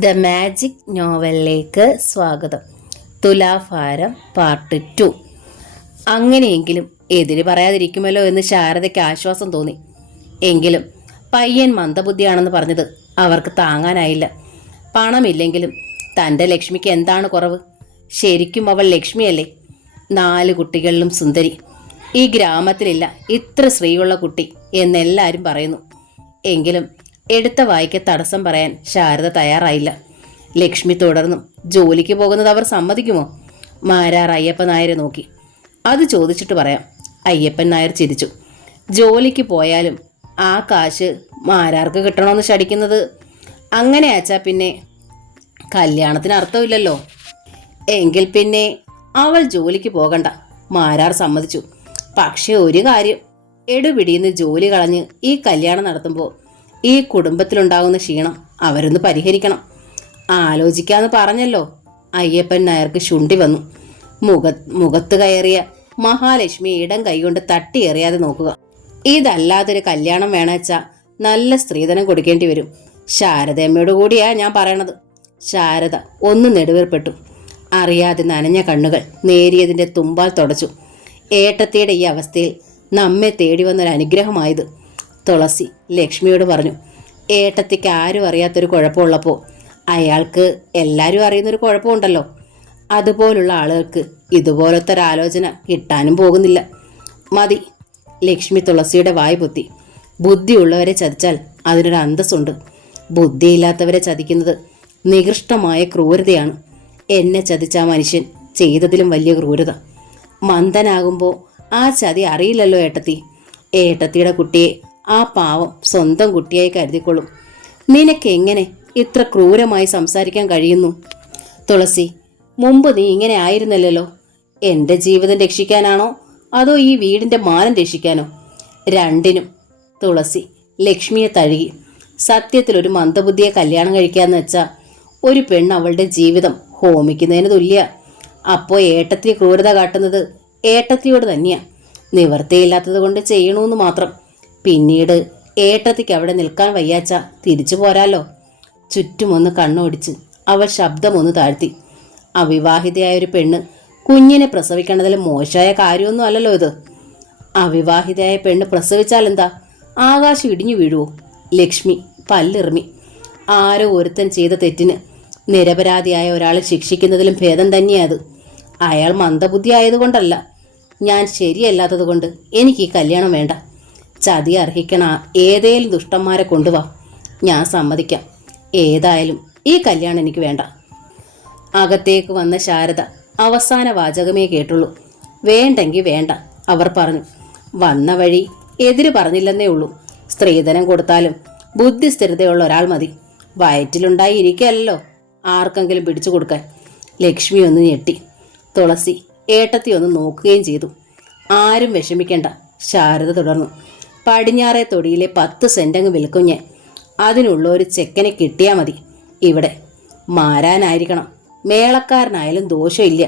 The magic നോവലിലേക്ക് സ്വാഗതം. തുലാഭാരം part 2. അങ്ങനെയെങ്കിലും എതിര് പറയാതിരിക്കുമല്ലോ എന്ന് ശാരദയ്ക്ക് ആശ്വാസം തോന്നി. എങ്കിലും പയ്യൻ മന്ദബുദ്ധിയാണെന്ന് പറഞ്ഞത് അവർക്ക് താങ്ങാനായില്ല. പണമില്ലെങ്കിലും തൻ്റെ ലക്ഷ്മിക്ക് എന്താണ് കുറവ്? ശരിക്കും അവൾ ലക്ഷ്മിയല്ലേ? 4 കുട്ടികളിലും സുന്ദരി. ഈ ഗ്രാമത്തിലില്ല ഇത്ര സ്ത്രീയുള്ള കുട്ടി എന്നെല്ലാവരും പറയുന്നു. എങ്കിലും എടുത്ത വായിക്ക് തടസ്സം പറയാൻ ശാരദ തയ്യാറായില്ല. ലക്ഷ്മി തുടർന്നും ജോലിക്ക് പോകുന്നത് അവർ സമ്മതിക്കുമോ? മാരാർ അയ്യപ്പൻ നായരെ നോക്കി. അത് ചോദിച്ചിട്ട് പറയാം. അയ്യപ്പൻ നായർ ചിരിച്ചു. ജോലിക്ക് പോയാലും ആ കാശ് മാരാർക്ക് കിട്ടണമെന്ന് ശടിക്കുന്നത് അങ്ങനെ ആച്ചാ പിന്നെ കല്യാണത്തിന് അർത്ഥമില്ലല്ലോ. എങ്കിൽ പിന്നെ അവൾ ജോലിക്ക് പോകണ്ട. മാരാർ സമ്മതിച്ചു. പക്ഷെ ഒരു കാര്യം, എടുപിടിയെന്ന് ജോലി കളഞ്ഞ് ഈ കല്യാണം നടത്തുമ്പോൾ ഈ കുടുംബത്തിലുണ്ടാകുന്ന ക്ഷീണം അവരൊന്ന് പരിഹരിക്കണം. ആലോചിക്കാന്ന് പറഞ്ഞല്ലോ. അയ്യപ്പൻ നായർക്ക് ശുണ്ഠി വന്നു. മുഖത്ത് കയറിയ മഹാലക്ഷ്മി ഇടം കൈകൊണ്ട് തട്ടിയെറിയാതെ നോക്കുക. ഇതല്ലാതൊരു കല്യാണം വേണച്ചാ നല്ല സ്ത്രീധനം കൊടുക്കേണ്ടി വരും. ശാരദയമ്മയോട് കൂടിയാ ഞാൻ പറയണത്. ശാരദ ഒന്ന് നെടുവേർപ്പെട്ടു. അറിയാതെ നനഞ്ഞ കണ്ണുകൾ നേരിയതിൻ്റെ തുമ്പാൽ തുടച്ചു. ഏട്ടത്തിയുടെ ഈ അവസ്ഥയിൽ നമ്മെ തേടി വന്നൊരു അനുഗ്രഹമായത്. തുളസി ലക്ഷ്മിയോട് പറഞ്ഞു. ഏട്ടത്തിക്ക് ആരും അറിയാത്തൊരു കുഴപ്പമുള്ളപ്പോൾ അയാൾക്ക് എല്ലാവരും അറിയുന്നൊരു കുഴപ്പമുണ്ടല്ലോ. അതുപോലുള്ള ആളുകൾക്ക് ഇതുപോലത്തെ ഒരാലോചന കിട്ടാനും പോകുന്നില്ല. മതി. ലക്ഷ്മി തുളസിയുടെ വായ് പൊത്തി. ബുദ്ധിയുള്ളവരെ ചതിച്ചാൽ അതിനൊരു അന്തസ്സുണ്ട്. ബുദ്ധിയില്ലാത്തവരെ ചതിക്കുന്നത് നികൃഷ്ടമായ ക്രൂരതയാണ്. എന്നെ ചതിച്ച ആ മനുഷ്യൻ ചെയ്തതിലും വലിയ ക്രൂരത. മന്ദനാകുമ്പോൾ ആ ചതി അറിയില്ലല്ലോ ഏട്ടത്തി. ഏട്ടത്തിയുടെ കുട്ടിയെ ആ പാവം സ്വന്തം കുട്ടിയായി കരുതിക്കൊള്ളും. നിനക്കെങ്ങനെ ഇത്ര ക്രൂരമായി സംസാരിക്കാൻ കഴിയുന്നു? തുളസി, മുമ്പ് നീ ഇങ്ങനെ ആയിരുന്നല്ലോ. എൻ്റെ ജീവിതം രക്ഷിക്കാനാണോ അതോ ഈ വീടിൻ്റെ മാനം രക്ഷിക്കാനോ? രണ്ടിനും. തുളസി ലക്ഷ്മിയെ തഴുകി. സത്യത്തിൽ ഒരു മന്ദബുദ്ധിയെ കല്യാണം കഴിക്കാന്ന് വെച്ചാൽ ഒരു പെണ്ണ് അവളുടെ ജീവിതം ഹോമിക്കുന്നതിന് തുല്യ. അപ്പോൾ ഏട്ടത്തി ക്രൂരത കാട്ടുന്നത് ഏട്ടത്തിയോട് തന്നെയാ. നിവൃത്തിയില്ലാത്തത് കൊണ്ട് ചെയ്യണമെന്ന് മാത്രം. പിന്നീട് ഏട്ടത്തിക്ക് അവിടെ നിൽക്കാൻ വയ്യാച്ച തിരിച്ചു പോരാലോ. ചുറ്റുമൊന്ന് കണ്ണോടിച്ച് അവൾ ശബ്ദമൊന്ന് താഴ്ത്തി. അവിവാഹിതയായൊരു പെണ്ണ് കുഞ്ഞിനെ പ്രസവിക്കണതിൽ മോശമായ കാര്യമൊന്നും അല്ലല്ലോ ഇത്. അവിവാഹിതയായ പെണ്ണ് പ്രസവിച്ചാലെന്താ? ആകാശം ഇടിഞ്ഞു വീഴുവോ? ലക്ഷ്മി പല്ലിറുമി. ആരോ ഒരുത്തൻ ചെയ്ത തെറ്റിന് നിരപരാധിയായ ഒരാളെ ശിക്ഷിക്കുന്നതിലും ഭേദം തന്നെയത്. അയാൾ മന്ദബുദ്ധി ആയതുകൊണ്ടല്ല, ഞാൻ ശരിയല്ലാത്തത് കൊണ്ട് എനിക്ക് ഈ കല്യാണം വേണ്ട. ചതി അർഹിക്കണ ഏതേലും ദുഷ്ടന്മാരെ കൊണ്ടുവാ, ഞാൻ സമ്മതിക്കാം. ഏതായാലും ഈ കല്യാണം എനിക്ക് വേണ്ട. അകത്തേക്ക് വന്ന ശാരദ അവസാന വാചകമേ കേട്ടുള്ളൂ. വേണ്ടെങ്കിൽ വേണ്ട, അവർ പറഞ്ഞു. വന്ന വഴി എതിര് പറഞ്ഞില്ലെന്നേ ഉള്ളൂ. സ്ത്രീധനം കൊടുത്താലും ബുദ്ധിസ്ഥിരതയുള്ള ഒരാൾ മതി. വയറ്റിലുണ്ടായി ഇരിക്കല്ലോ ആർക്കെങ്കിലും പിടിച്ചു കൊടുക്കാൻ. ലക്ഷ്മി ഒന്ന് ഞെട്ടി. തുളസി ഏട്ടത്തി ഒന്ന് നോക്കുകയും ചെയ്തു. ആരും വിഷമിക്കണ്ട, ശാരദ തുടർന്നു. പടിഞ്ഞാറേ തൊടിയിലെ 10 സെന്റങ്ങ് വിൽക്കും ഞാൻ. അതിനുള്ള ഒരു ചെക്കനെ കിട്ടിയാൽ മതി. ഇവിടെ മാരാനായിരിക്കണം. മേളക്കാരനായാലും ദോഷമില്ല.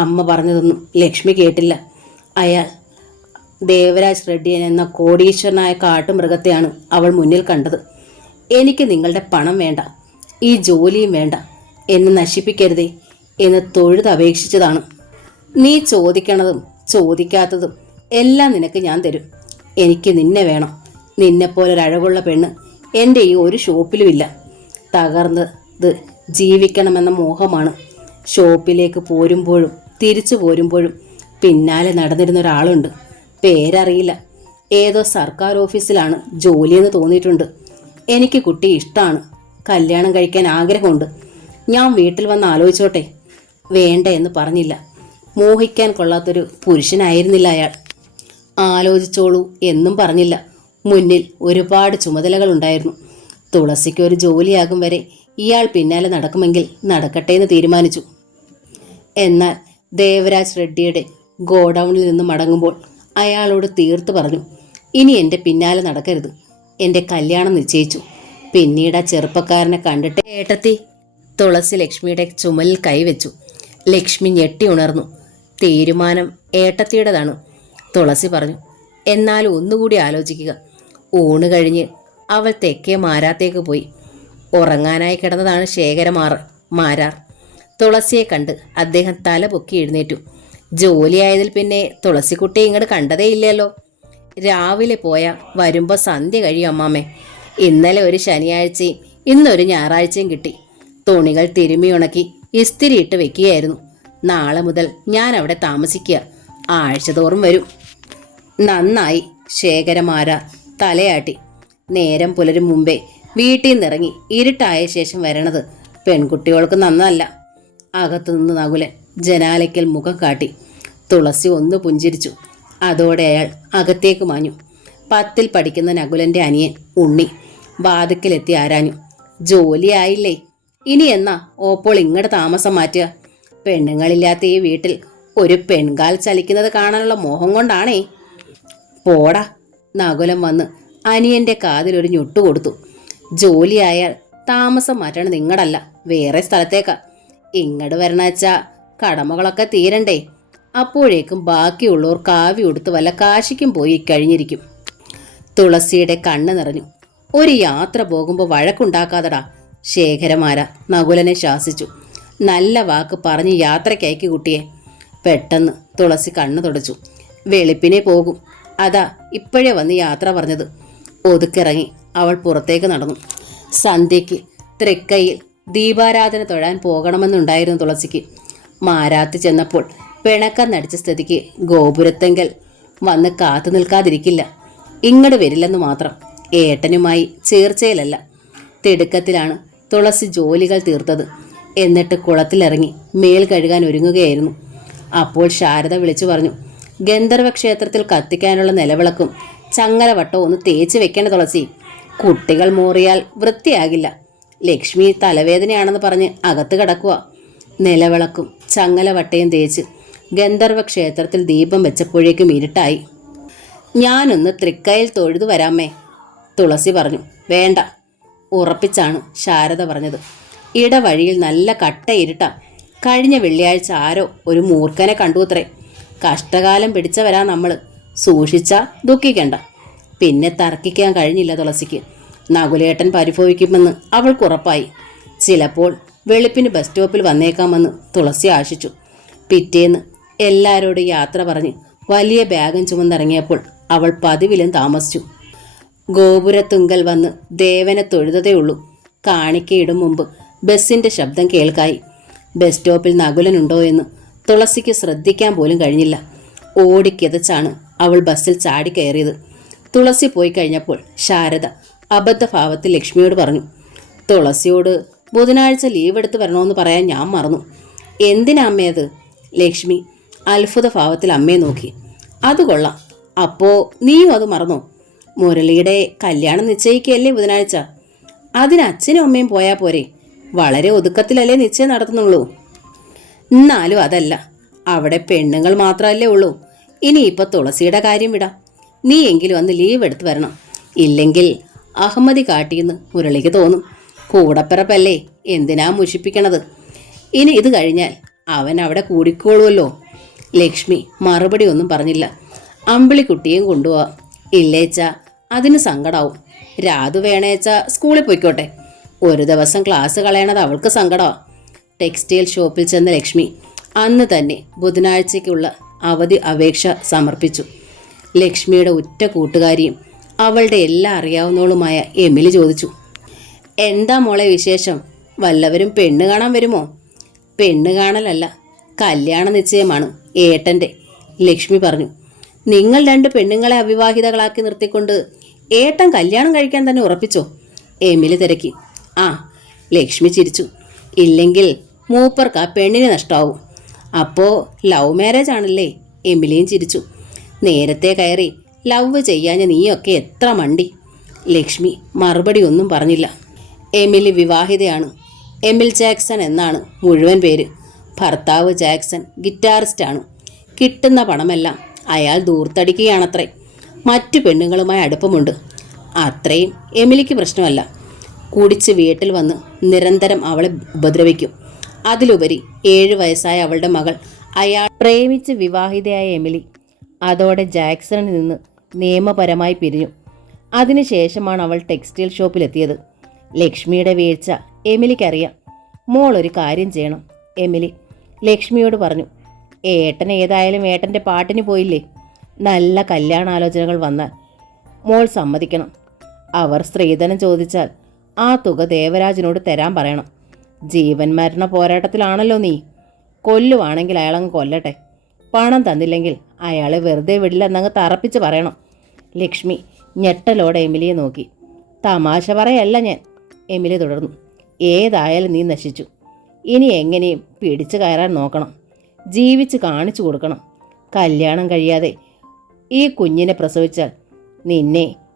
അമ്മ പറഞ്ഞതൊന്നും ലക്ഷ്മി കേട്ടില്ല. അയാൾ ദേവരാജ് റെഡ്ഡിയൻ എന്ന കോടീശ്വരനായ കാട്ടുമൃഗത്തെയാണ് അവൾ മുന്നിൽ കണ്ടത്. എനിക്ക് നിങ്ങളുടെ പണം വേണ്ട, ഈ ജോലിയും വേണ്ട, എന്നെ നശിപ്പിക്കരുതേ എന്ന് തൊഴുതപേക്ഷിച്ചതാണ്. നീ ചോദിക്കണതും ചോദിക്കാത്തതും എല്ലാം നിനക്ക് ഞാൻ തരും. എനിക്ക് നിന്നെ വേണം. നിന്നെപ്പോലൊരഴകുള്ള പെണ്ണ് എൻ്റെ ഈ ഒരു ഷോപ്പിലുമില്ല. തകർന്നത് ജീവിക്കണമെന്ന മോഹമാണ്. ഷോപ്പിലേക്ക് പോരുമ്പോഴും തിരിച്ചു പോരുമ്പോഴും പിന്നാലെ നടന്നിരുന്ന ഒരാളുണ്ട്. പേരറിയില്ല. ഏതോ സർക്കാർ ഓഫീസിലാണ് ജോലിയെന്ന് തോന്നിയിട്ടുണ്ട്. എനിക്ക് കുട്ടി ഇഷ്ടമാണ്. കല്യാണം കഴിക്കാൻ ആഗ്രഹമുണ്ട്. ഞാൻ വീട്ടിൽ വന്ന് ആലോചിച്ചോട്ടെ? വേണ്ട എന്ന് പറഞ്ഞില്ല. മോഹിക്കാൻ കൊള്ളാത്തൊരു പുരുഷനായിരുന്നില്ല അയാൾ. ആലോചിച്ചോളൂ എന്നും പറഞ്ഞില്ല. മുന്നിൽ ഒരുപാട് ചുമതലകളുണ്ടായിരുന്നു. തുളസിക്ക് ഒരു ജോലിയാകും വരെ ഇയാൾ പിന്നാലെ നടക്കുമെങ്കിൽ നടക്കട്ടെ എന്ന് തീരുമാനിച്ചു. എന്നാൽ ദേവരാജ് റെഡ്ഡിയുടെ ഗോഡൌണിൽ നിന്ന് മടങ്ങുമ്പോൾ അയാളോട് തീർത്തു പറഞ്ഞു, ഇനി എൻ്റെ പിന്നാലെ നടക്കരുത്. എൻ്റെ കല്യാണം നിശ്ചയിച്ചു. പിന്നീട് ആ ചെറുപ്പക്കാരനെ കണ്ടിട്ട് ഏട്ടത്തി. തുളസി ലക്ഷ്മിയുടെ ചുമലിൽ കൈവച്ചു. ലക്ഷ്മി ഞെട്ടി ഉണർന്നു. തീരുമാനം ഏട്ടത്തിയുടേതാണ്, തുളസി പറഞ്ഞു. എന്നാലും ഒന്നുകൂടി ആലോചിക്കുക. ഊണ് കഴിഞ്ഞ് അവൾ തെക്കേ മാരാത്തേക്ക് പോയി. ഉറങ്ങാനായി കിടന്നതാണ് മാരാർ. തുളസിയെ കണ്ട് അദ്ദേഹം തല പൊക്കി എഴുന്നേറ്റു. ജോലിയായതിൽ പിന്നെ തുളസിക്കുട്ടിയെ ഇങ്ങോട്ട് കണ്ടതേ ഇല്ലല്ലോ. രാവിലെ പോയാൽ വരുമ്പോൾ സന്ധ്യ കഴിയും അമ്മാമ്മേ. ഇന്നലെ ഒരു ശനിയാഴ്ചയും ഇന്നൊരു ഞായറാഴ്ചയും കിട്ടി. തുണികൾ തിരുമ്മി ഉണക്കി ഇസ്തിരിയിട്ട് വെക്കുകയായിരുന്നു. നാളെ മുതൽ ഞാൻ അവിടെ താമസിക്കുക. ആഴ്ചതോറും വരും. നന്നായി. ശേഖരമാരാർ തലയാട്ടി. നേരം പുലരും മുമ്പേ വീട്ടിൽ നിന്നിറങ്ങി ഇരുട്ടായ ശേഷം വരണത് പെൺകുട്ടികൾക്ക് നന്നല്ല. അകത്തുനിന്ന് നകുലൻ ജനാലയ്ക്കൽ മുഖം കാട്ടി. തുളസി ഒന്ന് പുഞ്ചിരിച്ചു. അതോടെ അയാൾ അകത്തേക്ക് മാഞ്ഞു. 10ൽ പഠിക്കുന്ന നകുലന്റെ അനിയൻ ഉണ്ണി വാതിക്കലെത്തി ആരാഞ്ഞു. ജോലിയായില്ലേ? ഇനി എന്നാ ഓപ്പോൾ ഇങ്ങോട്ട് താമസം മാറ്റുക? പെണ്ണുങ്ങളില്ലാത്ത ഈ വീട്ടിൽ ഒരു പെൺകാൽ ചലിക്കുന്നത് കാണാനുള്ള മോഹം കൊണ്ടാണേ. പോടാ. നകുലം വന്ന് അനിയന്റെ കാതിലൊരു ഞൊട്ടു കൊടുത്തു. ജോലിയായാൽ താമസം മാറ്റണം നിങ്ങടല്ല, വേറെ സ്ഥലത്തേക്കാ. ഇങ്ങോട്ട് വരണച്ചാ കടമകളൊക്കെ തീരണ്ടേ? അപ്പോഴേക്കും ബാക്കിയുള്ളവർ കാവി ഉടുത്ത് വല്ല കാശിക്കും പോയി കഴിഞ്ഞിരിക്കും. തുളസിയുടെ കണ്ണ് നിറഞ്ഞു. ഒരു യാത്ര പോകുമ്പോൾ വഴക്കുണ്ടാക്കാതടാ. ശേഖരമാരാർ നകുലനെ ശാസിച്ചു. നല്ല വാക്ക് പറഞ്ഞ് യാത്രയ്ക്കയക്ക് കുട്ടിയെ. പെട്ടെന്ന് തുളസി കണ്ണു തുടച്ചു. വെളുപ്പിനെ പോകും. അതാ ഇപ്പോഴേ വന്ന് യാത്ര പറഞ്ഞത്. ഒതുക്കിറങ്ങി അവൾ പുറത്തേക്ക് നടന്നു. സന്ധ്യയ്ക്ക് തൃക്കൈയിൽ ദീപാരാധന തൊഴാൻ പോകണമെന്നുണ്ടായിരുന്നു തുളസിക്ക്. മാരാത്ത് ചെന്നപ്പോൾ പിണക്കം നടിച്ച സ്ഥിതിക്ക് ഗോപുരത്തെങ്കൽ വന്ന് കാത്തു നിൽക്കാതിരിക്കില്ല. ഇങ്ങോട്ട് വരില്ലെന്ന് മാത്രം. ഏട്ടനുമായി ചേർച്ചയിലല്ല. തിടുക്കത്തിലാണ് തുളസി ജോലികൾ തീർത്തത്. എന്നിട്ട് കുളത്തിലിറങ്ങി മേൽ കഴുകാൻ ഒരുങ്ങുകയായിരുന്നു. അപ്പോൾ ശാരദ വിളിച്ചു പറഞ്ഞു, ഗന്ധർവ ക്ഷേത്രത്തിൽ കത്തിക്കാനുള്ള നിലവിളക്കും ചങ്ങലവട്ടവും ഒന്ന് തേച്ച് വെക്കേണ്ട തുളസി. കുട്ടികൾ മോറിയാൽ വൃത്തിയാകില്ല. ലക്ഷ്മി തലവേദനയാണെന്ന് പറഞ്ഞ് അകത്ത് കിടക്കുക. നിലവിളക്കും ചങ്ങലവട്ടയും തേച്ച് ഗന്ധർവ ക്ഷേത്രത്തിൽ ദീപം വെച്ചപ്പോഴേക്കും ഇരുട്ടായി. ഞാനൊന്ന് തൃക്കയിൽ തൊഴുതു വരാമേ, തുളസി പറഞ്ഞു. വേണ്ട, ഉറപ്പിച്ചാണ് ശാരദ പറഞ്ഞത്. ഇടവഴിയിൽ നല്ല കട്ട ഇരുട്ടാ. കഴിഞ്ഞ വെള്ളിയാഴ്ച ആരോ ഒരു മൂർഖനെ കണ്ടുത്രേ. കഷ്ടകാലം പിടിച്ചവരാ നമ്മൾ. സൂക്ഷിച്ചാ ദുഃഖിക്കണ്ട. പിന്നെ തർക്കിക്കാൻ കഴിഞ്ഞില്ല തുളസിക്ക്. നകുലേട്ടൻ പരിഭവിക്കുമെന്ന് അവൾക്കുറപ്പായി. ചിലപ്പോൾ വെളുപ്പിന് ബസ് സ്റ്റോപ്പിൽ വന്നേക്കാമെന്ന് തുളസി ആശിച്ചു. പിറ്റേന്ന് എല്ലാവരോടും യാത്ര പറഞ്ഞ് വലിയ ബാഗും ചുമന്നിറങ്ങിയപ്പോൾ അവൾ പതിവിലും താമസിച്ചു. ഗോപുരത്തുങ്കൽ വന്ന് ദേവനെ തൊഴുതതേയുള്ളൂ. കാണിക്കയിടും മുമ്പ് ബസ്സിന്റെ ശബ്ദം കേൾക്കായി. ബസ് സ്റ്റോപ്പിൽ നകുലനുണ്ടോ എന്ന് തുളസിക്ക് ശ്രദ്ധിക്കാൻ പോലും കഴിഞ്ഞില്ല. ഓടിക്കിതച്ചാണ് അവൾ ബസ്സിൽ ചാടിക്കയറിയത്. തുളസി പോയി കഴിഞ്ഞപ്പോൾ ശാരദ അബദ്ധഭാവത്തിൽ ലക്ഷ്മിയോട് പറഞ്ഞു, തുളസിയോട് ബുധനാഴ്ച ലീവ് എടുത്ത് വരണമെന്ന് പറയാൻ ഞാൻ മറന്നു. എന്തിനാ അമ്മയത്? ലക്ഷ്മി അത്ഭുത ഭാവത്തിൽ അമ്മയെ നോക്കി. അത് കൊള്ളാം. അപ്പോ നീയും അത് മറന്നോ? മുരളിയുടെ കല്യാണം നിശ്ചയിക്കുകയല്ലേ ബുധനാഴ്ച? അതിന് അച്ഛനും അമ്മയും പോയാൽ പോരെ? വളരെ ഒതുക്കത്തിലല്ലേ നിശ്ചയം നടത്തുന്നുള്ളൂ. എന്നാലും അതല്ല, അവിടെ പെണ്ണുങ്ങൾ മാത്രമല്ലേ ഉള്ളൂ. ഇനിയിപ്പോൾ തുളസിയുടെ കാര്യം വിടാം. നീ എങ്കിലും അന്ന് ലീവ് എടുത്ത് വരണം. ഇല്ലെങ്കിൽ അഹമ്മദി കാട്ടിയെന്ന് മുരളിക്ക് തോന്നും. കൂടപ്പിറപ്പല്ലേ, എന്തിനാ മുഷിപ്പിക്കണത്? ഇനി ഇത് കഴിഞ്ഞാൽ അവൻ അവിടെ കൂടിക്കോളുമല്ലോ. ലക്ഷ്മി മറുപടി ഒന്നും പറഞ്ഞില്ല. അമ്പിളിക്കുട്ടിയും കൊണ്ടുപോവാം. ഇല്ലേച്ചാ അതിന് സങ്കടാവും. രാതു വേണേച്ചാ സ്കൂളിൽ പോയിക്കോട്ടെ. ഒരു ദിവസം ക്ലാസ് കളയണത് അവൾക്ക് സങ്കടമാണ്. ടെക്സ്റ്റൈൽ ഷോപ്പിൽ ചെന്ന ലക്ഷ്മി അന്ന് തന്നെ ബുധനാഴ്ചയ്ക്കുള്ള അവധി അപേക്ഷ സമർപ്പിച്ചു. ലക്ഷ്മിയുടെ ഉറ്റ കൂട്ടുകാരിയും അവളുടെ എല്ലാം അറിയാവുന്നവളുമായ എമിലി ചോദിച്ചു, എന്താ മോളെ വിശേഷം? വല്ലവരും പെണ്ണ് കാണാൻ വരുമോ? പെണ്ണ് കാണലല്ല, കല്യാണ നിശ്ചയമാണ് ഏട്ടൻ്റെ, ലക്ഷ്മി പറഞ്ഞു. നിങ്ങൾ 2 പെണ്ണുങ്ങളെ അവിവാഹിതകളാക്കി നിർത്തിക്കൊണ്ട് ഏട്ടൻ കല്യാണം കഴിക്കാൻ തന്നെ ഉറപ്പിച്ചോ? എമിലി തിരക്കി. ആ, ലക്ഷ്മി ചിരിച്ചു. ഇല്ലെങ്കിൽ മൂപ്പർക്ക് ആ പെണ്ണിന് നഷ്ടമാവും. അപ്പോൾ ലവ് മാരേജ് ആണല്ലേ? എമിലിയും ചിരിച്ചു. നേരത്തെ കയറി ലവ് ചെയ്യാഞ്ഞ നീയൊക്കെ എത്ര മണ്ടി. ലക്ഷ്മി മറുപടി ഒന്നും പറഞ്ഞില്ല. എമിലി വിവാഹിതയാണ്. എമിൽ ജാക്സൺ എന്നാണ് മുഴുവൻ പേര്. ഭർത്താവ് ജാക്സൺ ഗിറ്റാറിസ്റ്റാണ്. കിട്ടുന്ന പണമെല്ലാം അയാൾ ദൂർത്തടിക്കുകയാണത്രേ. മറ്റു പെണ്ണുങ്ങളുമായി അടുപ്പമുണ്ട്. അത്രയും എമിലിക്ക് പ്രശ്നമല്ല. കുടിച്ച് വീട്ടിൽ വന്ന് നിരന്തരം അവളെ ഉപദ്രവിക്കും. അതിലുപരി 7 വയസ്സായ അവളുടെ മകൾ അയാൾ പ്രേമിച്ച് വിവാഹിതയായ എമിലി അതോടെ ജാക്സണിൽ നിന്ന് നിയമപരമായി പിരിഞ്ഞു. അതിനുശേഷമാണ് അവൾ ടെക്സ്റ്റൈൽ ഷോപ്പിലെത്തിയത്. ലക്ഷ്മിയുടെ വീഴ്ച എമിലിക്കറിയാം. മോൾ ഒരു കാര്യം ചെയ്യണം. എമിലി ലക്ഷ്മിയോട് പറഞ്ഞു. ഏട്ടൻ ഏതായാലും ഏട്ടൻ്റെ പാട്ടിന് പോയില്ലേ. നല്ല കല്യാണാലോചനകൾ വന്നാൽ മോൾ സമ്മതിക്കണം. അവർ സ്ത്രീധനം ചോദിച്ചാൽ ആ തുക ദേവരാജനോട് തരാൻ പറയണം. ജീവൻ മരണ പോരാട്ടത്തിലാണല്ലോ നീ. കൊല്ലുവാണെങ്കിൽ അയാളങ്ങ് കൊല്ലട്ടെ. പണം തന്നില്ലെങ്കിൽ അയാളെ വെറുതെ വിടില്ലെന്നങ്ങ് തറപ്പിച്ച് പറയണം. ലക്ഷ്മി ഞെട്ടലോടെ എമിലിയെ നോക്കി. തമാശ പറയല്ല ഞാൻ. എമിലി തുടർന്നു. ഏതായാലും നീ നശിച്ചു. ഇനി എങ്ങനെയും പിടിച്ചു കയറാൻ നോക്കണം. ജീവിച്ച് കാണിച്ചു കൊടുക്കണം. കല്യാണം കഴിയാതെ ഈ കുഞ്ഞിനെ പ്രസവിച്ചാൽ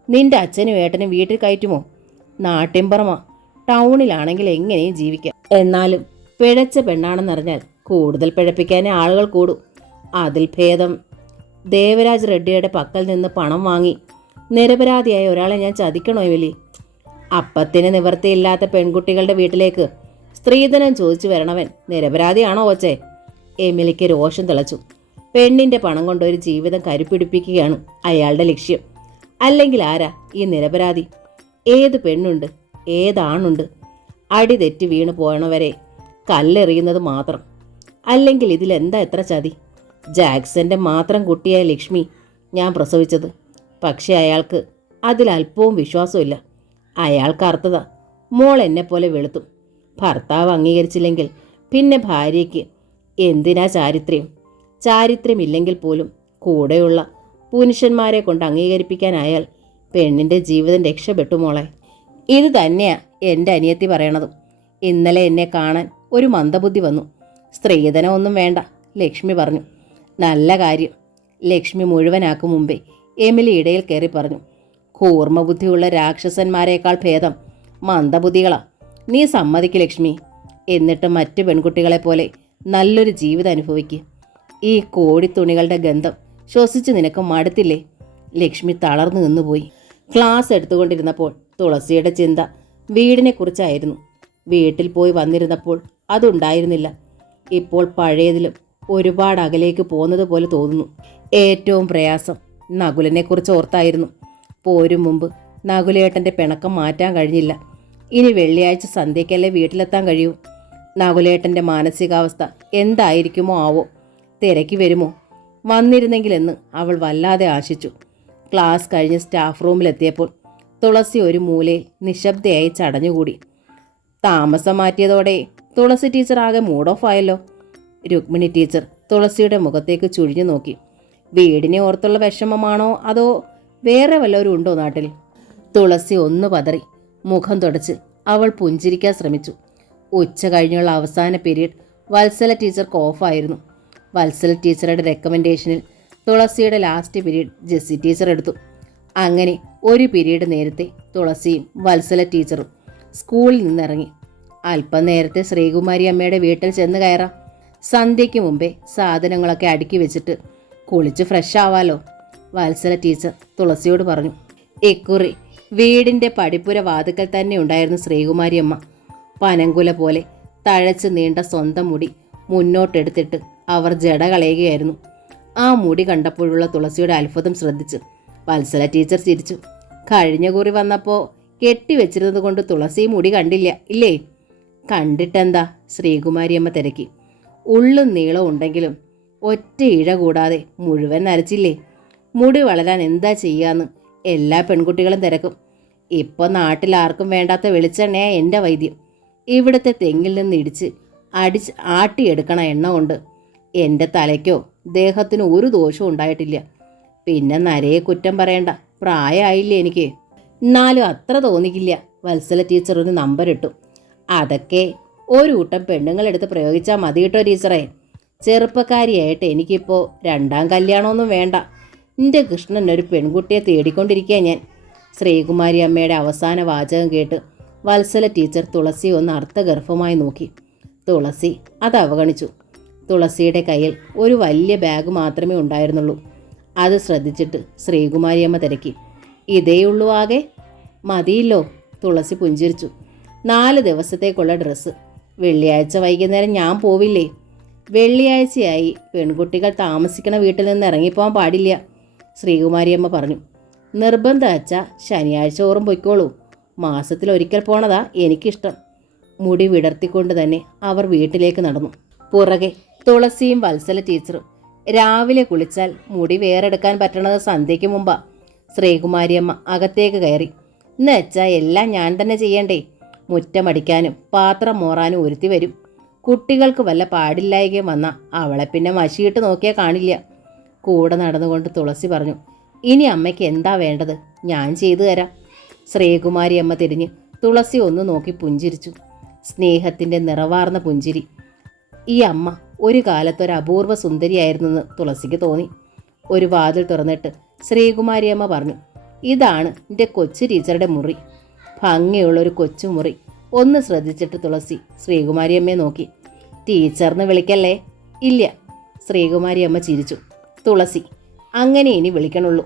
നിന്റെ അച്ഛനും ഏട്ടനും വീട്ടിൽ കയറ്റുമോ? നാട്ടിൻപുറമാ. ടൗണിലാണെങ്കിൽ എങ്ങനെയും ജീവിക്കാം. എന്നാലും പിഴച്ച പെണ്ണാണെന്നറിഞ്ഞാൽ കൂടുതൽ പിഴപ്പിക്കാനേ ആളുകൾ കൂടും. അതിൽ ഭേദം ദേവരാജ് റെഡ്ഡിയുടെ പക്കൽ നിന്ന് പണം വാങ്ങി നിരപരാധിയായ ഒരാളെ ഞാൻ ചതിക്കണോ എമിലി? അപ്പത്തിന് നിവൃത്തിയില്ലാത്ത പെൺകുട്ടികളുടെ വീട്ടിലേക്ക് സ്ത്രീധനം ചോദിച്ചു വരണവൻ നിരപരാധിയാണോ കൊച്ചേ? എമിലിക്ക് രോഷം തിളച്ചു. പെണ്ണിൻ്റെ പണം കൊണ്ടൊരു ജീവിതം കരുപ്പിടിപ്പിക്കുകയാണ് അയാളുടെ ലക്ഷ്യം. അല്ലെങ്കിൽ ആരാ ഈ നിരപരാധി? ഏത് പെണ്ണുണ്ട്, ഏതാണുണ്ട്? അടി തെറ്റി വീണ് പോയണവരെ കല്ലെറിയുന്നത് മാത്രം. അല്ലെങ്കിൽ ഇതിലെന്താ എത്ര ചതി? ജാക്സന്റെ മാത്രം കുട്ടിയായ ലക്ഷ്മി ഞാൻ പ്രസവിച്ചത്. പക്ഷേ അയാൾക്ക് അതിലല്പവും വിശ്വാസമില്ല. അയാൾക്ക് അർത്ഥത മോൾ എന്നെപ്പോലെ വെളുത്തും. ഭർത്താവ് അംഗീകരിച്ചില്ലെങ്കിൽ പിന്നെ ഭാര്യയ്ക്ക് എന്തിനാ ചാരിത്രം? ചാരിത്രമില്ലെങ്കിൽ പോലും കൂടെയുള്ള പുരുഷന്മാരെ കൊണ്ട് അംഗീകരിപ്പിക്കാനായാൽ പെണ്ണിൻ്റെ ജീവിതം രക്ഷപ്പെട്ടു മോളെ. ഇത് തന്നെയാ എൻ്റെ അനിയത്തി പറയണതും. ഇന്നലെ എന്നെ കാണാൻ ഒരു മന്ദബുദ്ധി വന്നു. സ്ത്രീധനമൊന്നും വേണ്ട, ലക്ഷ്മി പറഞ്ഞു. നല്ല കാര്യം. ലക്ഷ്മി മുഴുവനാക്കും മുമ്പേ എമിലി ഇടയിൽ കയറി പറഞ്ഞു. കൂർമ്മബുദ്ധിയുള്ള രാക്ഷസന്മാരെക്കാൾ ഭേദം മന്ദബുദ്ധികളാ. നീ സമ്മതിക്ക് ലക്ഷ്മി. എന്നിട്ട് മറ്റു പെൺകുട്ടികളെപ്പോലെ നല്ലൊരു ജീവിതം അനുഭവിക്കുക. ഈ കോടിത്തുണികളുടെ ഗന്ധം ശ്വസിച്ച് നിനക്ക് മടുത്തില്ലേ? ലക്ഷ്മി തളർന്നു നിന്നുപോയി. ക്ലാസ് എടുത്തുകൊണ്ടിരുന്നപ്പോൾ തുളസിയുടെ ചിന്ത വീടിനെക്കുറിച്ചായിരുന്നു. വീട്ടിൽ പോയി വന്നിരുന്നപ്പോൾ അതുണ്ടായിരുന്നില്ല. ഇപ്പോൾ പഴയതിലും ഒരുപാട് അകലേക്ക് പോകുന്നത് പോലെ തോന്നുന്നു. ഏറ്റവും പ്രയാസം നകുലിനെക്കുറിച്ച് ഓർത്തായിരുന്നു. പോരും മുമ്പ് നകുലേട്ടൻ്റെ പിണക്കം മാറ്റാൻ കഴിഞ്ഞില്ല. ഇനി വെള്ളിയാഴ്ച സന്ധ്യയ്ക്കല്ലേ വീട്ടിലെത്താൻ കഴിയൂ. നകുലേട്ടൻ്റെ മാനസികാവസ്ഥ എന്തായിരിക്കുമോ ആവോ? തിരക്കി വരുമോ? വന്നിരുന്നെങ്കിലെന്ന് അവൾ വല്ലാതെ ആശിച്ചു. ക്ലാസ് കഴിഞ്ഞ് സ്റ്റാഫ് റൂമിലെത്തിയപ്പോൾ തുളസി ഒരു മൂലയിൽ നിശബ്ദയായി ചടഞ്ഞുകൂടി. താമസം മാറ്റിയതോടെ തുളസി ടീച്ചർ ആകെ മൂഡ് ഓഫ് ആയല്ലോ. രുക്മിണി ടീച്ചർ തുളസിയുടെ മുഖത്തേക്ക് ചുഴിഞ്ഞു നോക്കി. വീടിനെ ഓർത്തുള്ള വിഷമമാണോ അതോ വേറെ വല്ലവരും ഉണ്ടോ നാട്ടിൽ? തുളസി ഒന്ന് പതറി. മുഖം തുടച്ച് അവൾ പുഞ്ചിരിക്കാൻ ശ്രമിച്ചു. ഉച്ച കഴിഞ്ഞുള്ള അവസാന പീരീഡ് വത്സല ടീച്ചർക്ക് ഓഫായിരുന്നു. വത്സല ടീച്ചറുടെ റെക്കമെൻഡേഷനിൽ തുളസിയുടെ ലാസ്റ്റ് പീരീഡ് ജെസ്സി ടീച്ചർ എടുത്തു. അങ്ങനെ ഒരു പീരീഡ് നേരത്തെ തുളസിയും വത്സല ടീച്ചറും സ്കൂളിൽ നിന്നിറങ്ങി. അല്പം നേരത്തെ ശ്രീകുമാരി അമ്മയുടെ വീട്ടിൽ ചെന്ന് കയറാം. സന്ധ്യയ്ക്ക് മുമ്പേ സാധനങ്ങളൊക്കെ അടുക്കി വെച്ചിട്ട് കുളിച്ച് ഫ്രഷ് ആവാലോ, വത്സല ടീച്ചർ തുളസിയോട് പറഞ്ഞു. ഇക്കുറി വീടിൻ്റെ പടിപ്പുര വാതുക്കൽ തന്നെ ഉണ്ടായിരുന്നു ശ്രീകുമാരി അമ്മ. പനങ്കുല പോലെ തഴച്ച് നീണ്ട സ്വന്തം മുടി മുന്നോട്ടെടുത്തിട്ട് അവർ ജട കളയുകയായിരുന്നു. ആ മുടി കണ്ടപ്പോഴുള്ള തുളസിയുടെ അത്ഭുതം ശ്രദ്ധിച്ച് വത്സല ടീച്ചർ ചിരിച്ചു. കഴിഞ്ഞ കുറി വന്നപ്പോൾ കെട്ടിവെച്ചിരുന്നത് കൊണ്ട് തുളസി മുടി കണ്ടില്ല ഇല്ലേ? കണ്ടിട്ടെന്താ? ശ്രീകുമാരിയമ്മ തിരക്കി. ഉള്ളും നീളവും ഉണ്ടെങ്കിലും ഒറ്റ ഇഴ കൂടാതെ മുഴുവൻ നരച്ചില്ലേ? മുടി വളരാൻ എന്താ ചെയ്യാന്ന് എല്ലാ പെൺകുട്ടികളും തിരക്കും. ഇപ്പോൾ നാട്ടിൽ ആർക്കും വേണ്ടാത്ത വെളിച്ചെണ്ണയാ എൻ്റെ വൈദ്യം. ഇവിടുത്തെ തെങ്ങിൽ നിന്ന് ഇടിച്ച് ആട്ടിയെടുക്കണ എണ്ണ കൊണ്ട് എൻ്റെ തലയ്ക്കോ ദേഹത്തിനോ ഒരു ദോഷവും ഉണ്ടായിട്ടില്ല. പിന്നെ നരയെ കുറ്റം പറയണ്ട, പ്രായമായില്ലേ എനിക്ക്. എന്നാലും അത്ര തോന്നിക്കില്ല. വത്സല ടീച്ചർ ഒരു നമ്പർ ഇട്ടു. അതൊക്കെ ഒരു കൂട്ടം പെണ്ണുങ്ങളെടുത്ത് പ്രയോഗിച്ചാൽ മതി കേട്ടോ ടീച്ചറെ. ചെറുപ്പക്കാരിയായിട്ട് എനിക്കിപ്പോൾ രണ്ടാം കല്യാണമൊന്നും വേണ്ട. എൻ്റെ കൃഷ്ണൻ ഒരു പെൺകുട്ടിയെ തേടിക്കൊണ്ടിരിക്കുക ഞാൻ. ശ്രീകുമാരി അമ്മയുടെ അവസാന വാചകം കേട്ട് വത്സല ടീച്ചർ തുളസി ഒന്ന് അർത്ഥഗർഭമായി നോക്കി. തുളസി അത് അവഗണിച്ചു. തുളസിയുടെ കയ്യിൽ ഒരു വലിയ ബാഗ് മാത്രമേ ഉണ്ടായിരുന്നുള്ളൂ. അത് ശ്രദ്ധിച്ചിട്ട് ശ്രീകുമാരിയമ്മ തിരക്കി. ഇതേയുള്ളൂ ആകെ? മതിയില്ലോ. തുളസി പുഞ്ചിരിച്ചു. 4 ദിവസത്തേക്കുള്ള ഡ്രസ്സ്. വെള്ളിയാഴ്ച വൈകുന്നേരം ഞാൻ പോവില്ലേ? വെള്ളിയാഴ്ചയായി പെൺകുട്ടികൾ താമസിക്കണ വീട്ടിൽ നിന്ന് ഇറങ്ങിപ്പോകാൻ പാടില്ല, ശ്രീകുമാരിയമ്മ പറഞ്ഞു. നിർബന്ധം വച്ചാൽ ശനിയാഴ്ച ഓറും പൊയ്ക്കോളൂ. മാസത്തിലൊരിക്കൽ പോണതാ എനിക്കിഷ്ടം. മുടി വിടർത്തിക്കൊണ്ട് തന്നെ അവർ വീട്ടിലേക്ക് നടന്നു. പുറകെ തുളസിയും വത്സല ടീച്ചറും. രാവിലെ കുളിച്ചാൽ മുടി വേറെടുക്കാൻ പറ്റണത് സന്ധ്യയ്ക്ക് മുമ്പാ. ശ്രീകുമാരിയമ്മ അകത്തേക്ക് കയറി. എന്നുവെച്ചാൽ എല്ലാം ഞാൻ തന്നെ ചെയ്യണ്ടേ? മുറ്റമടിക്കാനും പാത്രം മോറാനും ഒരുത്തി വരും. കുട്ടികൾക്ക് വല്ല പാടില്ലായകയും വന്നാൽ അവളെ പിന്നെ മഷിയിട്ട് നോക്കിയാൽ കാണില്ല. കൂടെ നടന്നുകൊണ്ട് തുളസി പറഞ്ഞു, ഇനി അമ്മയ്ക്ക് എന്താ വേണ്ടത്? ഞാൻ ചെയ്തു തരാം. ശ്രീകുമാരിയമ്മ തിരിഞ്ഞ് തുളസി ഒന്ന് നോക്കി പുഞ്ചിരിച്ചു. സ്നേഹത്തിൻ്റെ നിറവാർന്ന പുഞ്ചിരി. ഈ അമ്മ ഒരു കാലത്തൊരു അപൂർവ സുന്ദരിയായിരുന്നെന്ന് തുളസിക്ക് തോന്നി. ഒരു വാതിൽ തുറന്നിട്ട് ശ്രീകുമാരിയമ്മ പറഞ്ഞു, ഇതാണ് എൻ്റെ കൊച്ചു ടീച്ചറുടെ മുറി. ഭംഗിയുള്ളൊരു കൊച്ചു മുറി. ഒന്ന് ശ്രദ്ധിച്ചിട്ട് തുളസി ശ്രീകുമാരിയമ്മയെ നോക്കി. ടീച്ചർന്ന് വിളിക്കല്ലേ? ഇല്ല. ശ്രീകുമാരിയമ്മ ചിരിച്ചു. തുളസി, അങ്ങനെ ഇനി വിളിക്കണുള്ളൂ.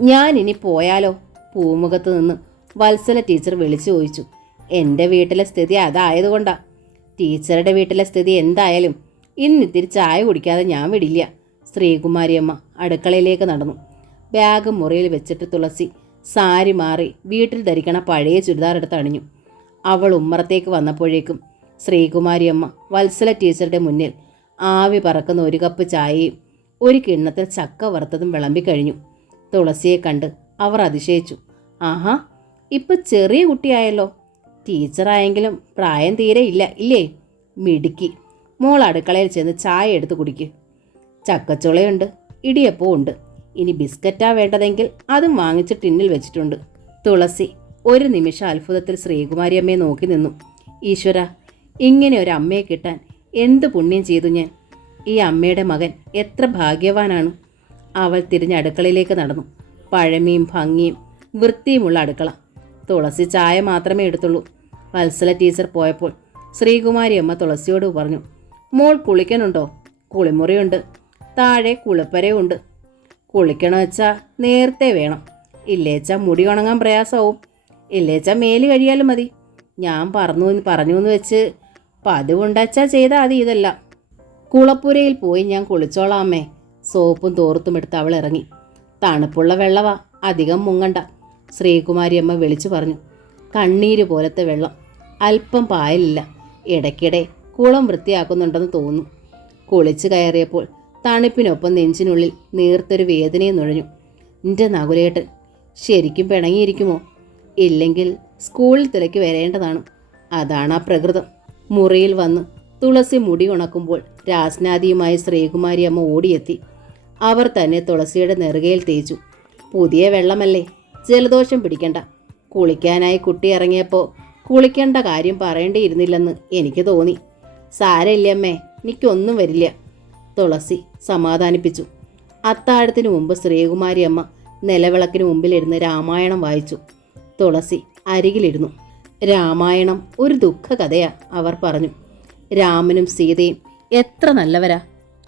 ഞാൻ ഇനി പോയാലോ? പൂമുഖത്ത് നിന്ന് വത്സല ടീച്ചർ വിളിച്ചു ചോദിച്ചു. എൻ്റെ വീട്ടിലെ സ്ഥിതി അതായതുകൊണ്ടാ. ടീച്ചറുടെ വീട്ടിലെ സ്ഥിതി എന്തായാലും ഇന്നിത്തിരി ചായ കുടിക്കാതെ ഞാൻ വിടില്ല. ശ്രീകുമാരിയമ്മ അടുക്കളയിലേക്ക് നടന്നു. ബാഗ് മുറിയിൽ വെച്ചിട്ട് തുളസി സാരി മാറി വീട്ടിൽ ധരിക്കണ പഴയ ചുരിദാർ എടുത്ത് അണിഞ്ഞു. അവൾ ഉമ്മറത്തേക്ക് വന്നപ്പോഴേക്കും ശ്രീകുമാരിയമ്മ വത്സല ടീച്ചറുടെ മുന്നിൽ ആവി പറക്കുന്ന ഒരു കപ്പ് ചായയും ഒരു കിണ്ണത്തിൽ ചക്ക വറുത്തതും വിളമ്പിക്കഴിഞ്ഞു. തുളസിയെ കണ്ട് അവർ അതിശയിച്ചു. ആഹാ, ഇപ്പം ചെറിയ കുട്ടിയായല്ലോ. ടീച്ചറായെങ്കിലും പ്രായം തീരെ ഇല്ല ഇല്ലേ? മിടുക്കി. മോൾ അടുക്കളയിൽ ചെന്ന് ചായ എടുത്ത് കുടിക്ക്. ചക്കച്ചുളയുണ്ട്, ഇടിയപ്പവും ഉണ്ട്. ഇനി ബിസ്ക്കറ്റാ വേണ്ടതെങ്കിൽ അതും വാങ്ങിച്ച് ടിന്നിൽ വെച്ചിട്ടുണ്ട്. തുളസി ഒരു നിമിഷം അത്ഭുതത്തിൽ ശ്രീകുമാരിയമ്മയെ നോക്കി നിന്നു. ഈശ്വര, ഇങ്ങനെ ഒരു അമ്മയെ കിട്ടാൻ എന്ത് പുണ്യം ചെയ്തു ഞാൻ. ഈ അമ്മയുടെ മകൻ എത്ര ഭാഗ്യവാനാണ്. അവൾ തിരിഞ്ഞ് അടുക്കളയിലേക്ക് നടന്നു. പഴമയും ഭംഗിയും വൃത്തിയുമുള്ള അടുക്കള. തുളസി ചായ മാത്രമേ എടുത്തുള്ളൂ. വത്സല ടീച്ചർ പോയപ്പോൾ ശ്രീകുമാരിയമ്മ തുളസിയോട് പറഞ്ഞു, മോൾ കുളിക്കണുണ്ടോ? കുളിമുറിയുണ്ട്, താഴെ കുളിപ്പരയുണ്ട്. കുളിക്കണമെച്ചാൽ നേരത്തെ വേണം. ഇല്ലേച്ചാൽ മുടി ഉണങ്ങാൻ പ്രയാസമാവും. ഇല്ലേച്ചാൽ മേല് കഴിയാലും മതി. ഞാൻ പറഞ്ഞു എന്ന് വെച്ച് പതിവുണ്ടച്ചാൽ ചെയ്താൽ മതി. ഇതല്ല. കുളപ്പുരയിൽ പോയി ഞാൻ കുളിച്ചോളാം അമ്മേ. സോപ്പും തോർത്തും എടുത്ത് അവൾ ഇറങ്ങി. തണുപ്പുള്ള വെള്ളവാ, അധികം മുങ്ങണ്ട, ശ്രീകുമാരിയമ്മ വിളിച്ചു പറഞ്ഞു. കണ്ണീര് പോലത്തെ വെള്ളം, അല്പം പായലില്ല. ഇടയ്ക്കിടെ കുളം വൃത്തിയാക്കുന്നുണ്ടെന്ന് തോന്നുന്നു. കുളിച്ചു കയറിയപ്പോൾ തണുപ്പിനൊപ്പം നെഞ്ചിനുള്ളിൽ നേർത്തൊരു വേദനയും നുഴഞ്ഞു. എൻ്റെ നകുലേട്ടൻ ശരിക്കും പിണങ്ങിയിരിക്കുമോ? ഇല്ലെങ്കിൽ സ്കൂളിൽ തിരക്ക് വരേണ്ടതാണ്. അതാണ് ആ പ്രകൃതം. മുറിയിൽ വന്ന് തുളസി മുടി ഉണക്കുമ്പോൾ രാസ്നാദിയുമായി ശ്രീകുമാരിയമ്മ ഓടിയെത്തി. അവർ തന്നെ തുളസിയുടെ നെറുകയിൽ തേച്ചു. പുതിയ വെള്ളമല്ലേ, ജലദോഷം പിടിക്കണ്ട. കുളിക്കാനായി കുട്ടി ഇറങ്ങിയപ്പോൾ കുളിക്കേണ്ട കാര്യം പറയേണ്ടിയിരുന്നില്ലെന്ന് എനിക്ക് തോന്നി. സാരമില്ലമ്മേ, എനിക്കൊന്നും വരില്ല, തുളസി സമാധാനിപ്പിച്ചു. അത്താഴത്തിന് മുമ്പ് ശ്രീകുമാരിയമ്മ നിലവിളക്കിന് മുമ്പിലിരുന്ന് രാമായണം വായിച്ചു. തുളസി അരികിലിരുന്നു. രാമായണം ഒരു ദുഃഖകഥയാ, അവർ പറഞ്ഞു. രാമനും സീതയും എത്ര നല്ലവരാ.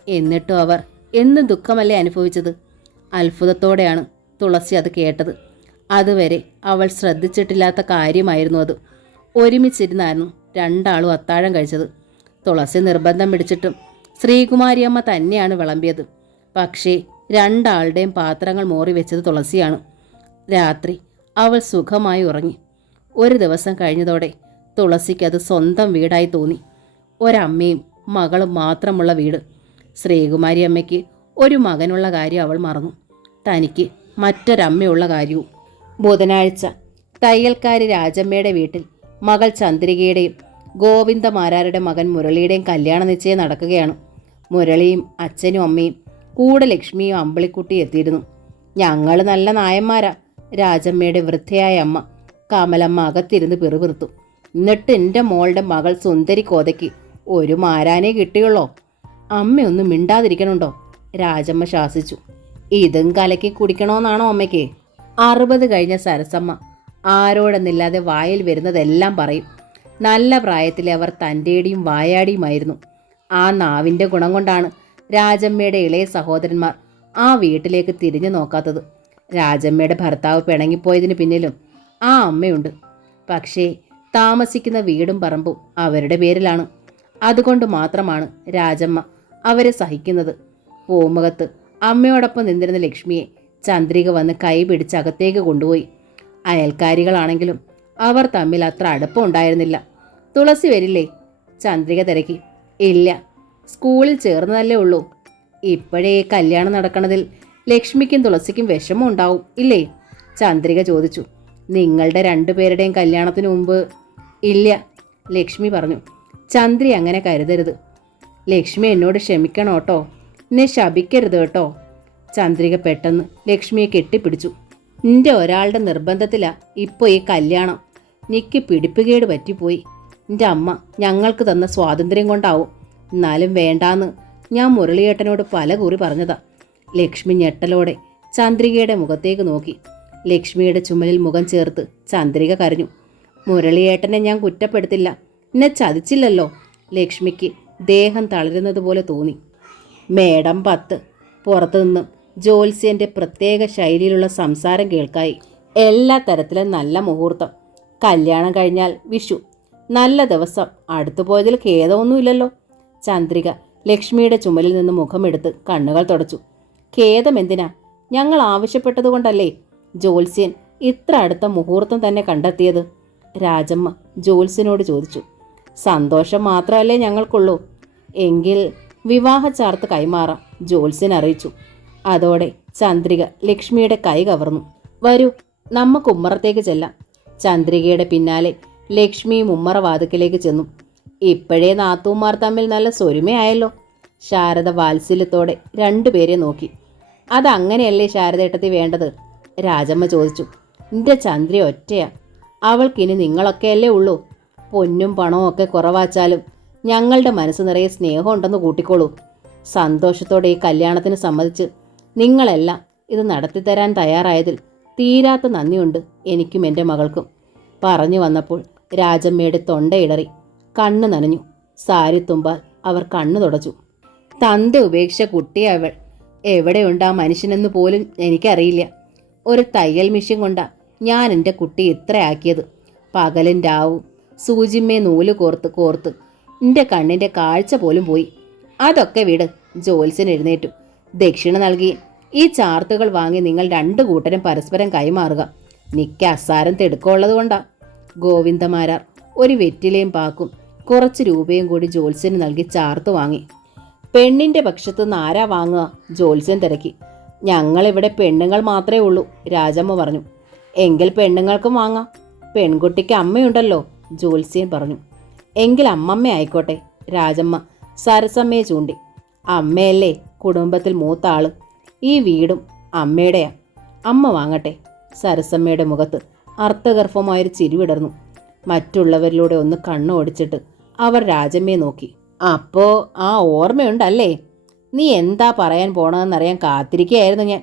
എന്നിട്ടും അവർ എന്നും ദുഃഖമല്ലേ അനുഭവിച്ചത്. അത്ഭുതത്തോടെയാണ് തുളസി അത് കേട്ടത്. അതുവരെ അവൾ ശ്രദ്ധിച്ചിട്ടില്ലാത്ത കാര്യമായിരുന്നു അത്. ഒരുമിച്ചിരുന്നായിരുന്നു രണ്ടാളും അത്താഴം കഴിച്ചത്. തുളസി നിർബന്ധം പിടിച്ചിട്ടും ശ്രീകുമാരിയമ്മ തന്നെയാണ് വിളമ്പിയത്. പക്ഷേ രണ്ടാളുടെയും പാത്രങ്ങൾ മോറി വെച്ചത് തുളസിയാണ്. രാത്രി അവൾ സുഖമായി ഉറങ്ങി. ഒരു ദിവസം കഴിഞ്ഞതോടെ തുളസിക്കത് സ്വന്തം വീടായി തോന്നി. ഒരമ്മയും മകളും മാത്രമുള്ള വീട്. ശ്രീകുമാരിയമ്മയ്ക്ക് ഒരു മകനുള്ള കാര്യം അവൾ മറന്നു. തനിക്ക് മറ്റൊരമ്മയുള്ള കാര്യവും. ബുധനാഴ്ച തയ്യൽക്കാരി രാജമ്മയുടെ വീട്ടിൽ മകൾ ചന്ദ്രികയുടെയും ഗോവിന്ദമാരാരുടെ മകൻ മുരളിയുടെയും കല്യാണ നിശ്ചയം നടക്കുകയാണ്. മുരളിയും അച്ഛനും അമ്മയും കൂടെ ലക്ഷ്മിയും അമ്പിളിക്കുട്ടിയും എത്തിയിരുന്നു. ഞങ്ങൾ നല്ല നായന്മാരാ, രാജമ്മയുടെ വൃദ്ധയായ അമ്മ കമലമ്മ അകത്തിരുന്ന് പിറുപിറുത്തു. എന്നിട്ട് എൻ്റെ മോളുടെ മകൾ സുന്ദരി കോതയ്ക്ക് ഒരു മാരാനേ കിട്ടിയുള്ളോ? അമ്മയൊന്നും മിണ്ടാതിരിക്കണുണ്ടോ? രാജമ്മ ശാസിച്ചു. ഇതും കലക്കി കുടിക്കണമെന്നാണോ അമ്മയ്ക്ക്? 60 കഴിഞ്ഞ സരസമ്മ ആരോടെന്നില്ലാതെ വായിൽ വരുന്നതെല്ലാം പറയും. നല്ല പ്രായത്തിലെ അവർ തൻ്റെടിയും വായാടിയുമായിരുന്നു. ആ നാവിൻ്റെ ഗുണം കൊണ്ടാണ് രാജമ്മയുടെ ഇളയ സഹോദരന്മാർ ആ വീട്ടിലേക്ക് തിരിഞ്ഞു നോക്കാത്തത്. രാജമ്മയുടെ ഭർത്താവ് പിണങ്ങിപ്പോയതിന് പിന്നിലും ആ അമ്മയുണ്ട്. പക്ഷേ താമസിക്കുന്ന വീടും പറമ്പും അവരുടെ പേരിലാണ്. അതുകൊണ്ട് മാത്രമാണ് രാജമ്മ അവരെ സഹിക്കുന്നത്. പൂമുഖത്ത് അമ്മയോടൊപ്പം നിന്നിരുന്ന ലക്ഷ്മിയെ ചന്ദ്രിക വന്ന് കൈ പിടിച്ച് അകത്തേക്ക് കൊണ്ടുപോയി. അയൽക്കാരികളാണെങ്കിലും അവർ തമ്മിൽ അത്ര അടുപ്പം ഉണ്ടായിരുന്നില്ല. തുളസി വരില്ലേ? ചന്ദ്രിക തിരക്കി. ഇല്ല, സ്കൂളിൽ ചേർന്നതല്ലേ ഉള്ളൂ. ഇപ്പോഴേ കല്യാണം നടക്കണതിൽ ലക്ഷ്മിക്കും തുളസിക്കും വിഷമം ഉണ്ടാവും ഇല്ലേ? ചന്ദ്രിക ചോദിച്ചു. നിങ്ങളുടെ രണ്ടുപേരുടെയും കല്യാണത്തിന് മുമ്പ്? ഇല്ല, ലക്ഷ്മി പറഞ്ഞു. ചന്ദ്രി അങ്ങനെ കരുതരുത്. ലക്ഷ്മി എന്നോട് ക്ഷമിക്കണം കേട്ടോ, എന്നെ ശപിക്കരുത് കേട്ടോ. ചന്ദ്രിക പെട്ടെന്ന് ലക്ഷ്മിയെ കെട്ടിപ്പിടിച്ചു. നിന്റെ ഒരാളുടെ നിർബന്ധത്തിലാ ഇപ്പോൾ ഈ കല്യാണം. നിക്ക് പിടിപ്പുകേട് പറ്റിപ്പോയി. എൻ്റെ അമ്മ ഞങ്ങൾക്ക് തന്ന സ്വാതന്ത്ര്യം കൊണ്ടാവും. എന്നാലും വേണ്ടാന്ന് ഞാൻ മുരളിയേട്ടനോട് പല കുറി പറഞ്ഞതാ. ലക്ഷ്മി ഞെട്ടലോടെ ചന്ദ്രികയുടെ മുഖത്തേക്ക് നോക്കി. ലക്ഷ്മിയുടെ ചുമലിൽ മുഖം ചേർത്ത് ചന്ദ്രിക കരഞ്ഞു. മുരളിയേട്ടനെ ഞാൻ കുറ്റപ്പെടുത്തില്ല, എന്നെ ചതിച്ചില്ലല്ലോ. ലക്ഷ്മിക്ക് ദേഹം തളരുന്നത് പോലെ തോന്നി. മേഡം 10 പുറത്തുനിന്നും ജ്യോത്സ്യൻ്റെ പ്രത്യേക ശൈലിയിലുള്ള സംസാരം കേൾക്കായി. എല്ലാ തരത്തിലും നല്ല മുഹൂർത്തം. കല്യാണം കഴിഞ്ഞാൽ വിഷു. നല്ല ദിവസം. അടുത്തു പോയതിൽ ഖേദമൊന്നുമില്ലല്ലോ. ചന്ദ്രിക ലക്ഷ്മിയുടെ ചുമലിൽ നിന്ന് മുഖമെടുത്ത് കണ്ണുകൾ തുടച്ചു. ഖേദം എന്തിനാ? ഞങ്ങൾ ആവശ്യപ്പെട്ടതുകൊണ്ടല്ലേ ജ്യോത്സ്യൻ ഇത്ര അടുത്ത മുഹൂർത്തം തന്നെ കണ്ടെത്തിയത്? രാജമ്മ ജ്യോത്സ്യനോട് ചോദിച്ചു. സന്തോഷം മാത്രമല്ലേ ഞങ്ങൾക്കുള്ളൂ. എങ്കിൽ വിവാഹ ചാർത്ത് കൈമാറാം, ജ്യോത്സ്യൻ അറിയിച്ചു. അതോടെ ചന്ദ്രിക ലക്ഷ്മിയുടെ കൈ കവർന്നു. വരൂ, നമുക്ക് ഉമ്മറത്തേക്ക് ചെല്ലാം. ചന്ദ്രികയുടെ പിന്നാലെ ലക്ഷ്മിയും ഉമ്മറ വാതിക്കലേക്ക് ചെന്നു. ഇപ്പോഴേ നാത്തൂമാർ തമ്മിൽ നല്ല സ്വരുമയായല്ലോ. ശാരദ വാത്സല്യത്തോടെ രണ്ടുപേരെ നോക്കി. അതങ്ങനെയല്ലേ ശാരദേട്ടത്തി വേണ്ടത്? രാജമ്മ ചോദിച്ചു. നിന്റെ ചന്ദ്രി ഒറ്റയാ. അവൾക്കിനി നിങ്ങളൊക്കെയല്ലേ ഉള്ളൂ. പൊന്നും പണവും ഒക്കെ കുറവാച്ചാലും ഞങ്ങളുടെ മനസ്സ് നിറയെ സ്നേഹമുണ്ടെന്ന് കൂട്ടിക്കോളൂ. സന്തോഷത്തോടെ ഈ കല്യാണത്തിന് സമ്മതിച്ച് നിങ്ങളെല്ലാം ഇത് നടത്തിത്തരാൻ തയ്യാറായതിൽ തീരാത്ത നന്ദിയുണ്ട് എനിക്കും എൻ്റെ മകൾക്കും. പറഞ്ഞു വന്നപ്പോൾ രാജമ്മയുടെ തൊണ്ടയിടറി, കണ്ണ് നനഞ്ഞു. സാരിത്തുമ്പാൽ അവർ കണ്ണു തുടച്ചു. തന്ത ഉപേക്ഷിച്ച കുട്ടിയെ അവൾ. എവിടെയുണ്ട് ആ മനുഷ്യനെന്ന് പോലും എനിക്കറിയില്ല. ഒരു തയ്യൽ മെഷീൻ കൊണ്ടാ ഞാൻ എൻ്റെ കുട്ടി ഇത്രയാക്കിയത്. പകലും രാവും സൂചിമ്മേ നൂല് കോർത്ത് എൻ്റെ കണ്ണിൻ്റെ കാഴ്ച പോലും പോയി. അതൊക്കെ വിട്. ജ്യോത്സ്യൻ എഴുന്നേറ്റു. ദക്ഷിണ നൽകി ഈ ചാർത്തുകൾ വാങ്ങി നിങ്ങൾ 2 കൂട്ടരും പരസ്പരം കൈമാറുക. നിക്ക് അസാരം തിടുക്കമുള്ളത് കൊണ്ടാ. ഗോവിന്ദമാരാർ ഒരു വെറ്റിലയും പാക്കും കുറച്ച് രൂപയും കൂടി ജ്യോത്സ്യന് നൽകി ചാർത്ത് വാങ്ങി. പെണ്ണിൻ്റെ പക്ഷത്തുനിന്ന് ആരാ വാങ്ങുക? ജ്യോത്സ്യൻ തിരക്കി. ഞങ്ങളിവിടെ പെണ്ണുങ്ങൾ മാത്രമേ ഉള്ളൂ, രാജമ്മ പറഞ്ഞു. എങ്കിൽ പെണ്ണുങ്ങൾക്കും വാങ്ങാം. പെൺകുട്ടിക്ക് അമ്മയുണ്ടല്ലോ, ജ്യോത്സ്യൻ പറഞ്ഞു. എങ്കിൽ അമ്മമ്മ ആയിക്കോട്ടെ, രാജമ്മ സരസമ്മയെ ചൂണ്ടി. അമ്മയല്ലേ കുടുംബത്തിൽ മൂത്ത ആള്. ഈ വീടും അമ്മയുടെയാ. അമ്മ വാങ്ങട്ടെ. സരസമ്മയുടെ മുഖത്ത് അർത്ഥഗർഭമായൊരു ചിരി വിടർന്നു. മറ്റുള്ളവരിലൂടെ ഒന്ന് കണ്ണു ഓടിച്ചിട്ട് അവർ രാജമ്മയെ നോക്കി. അപ്പോ ആ ഓർമ്മയുണ്ടല്ലേ? നീ എന്താ പറയാൻ പോണതെന്നറിയാൻ കാത്തിരിക്കുകയായിരുന്നു ഞാൻ.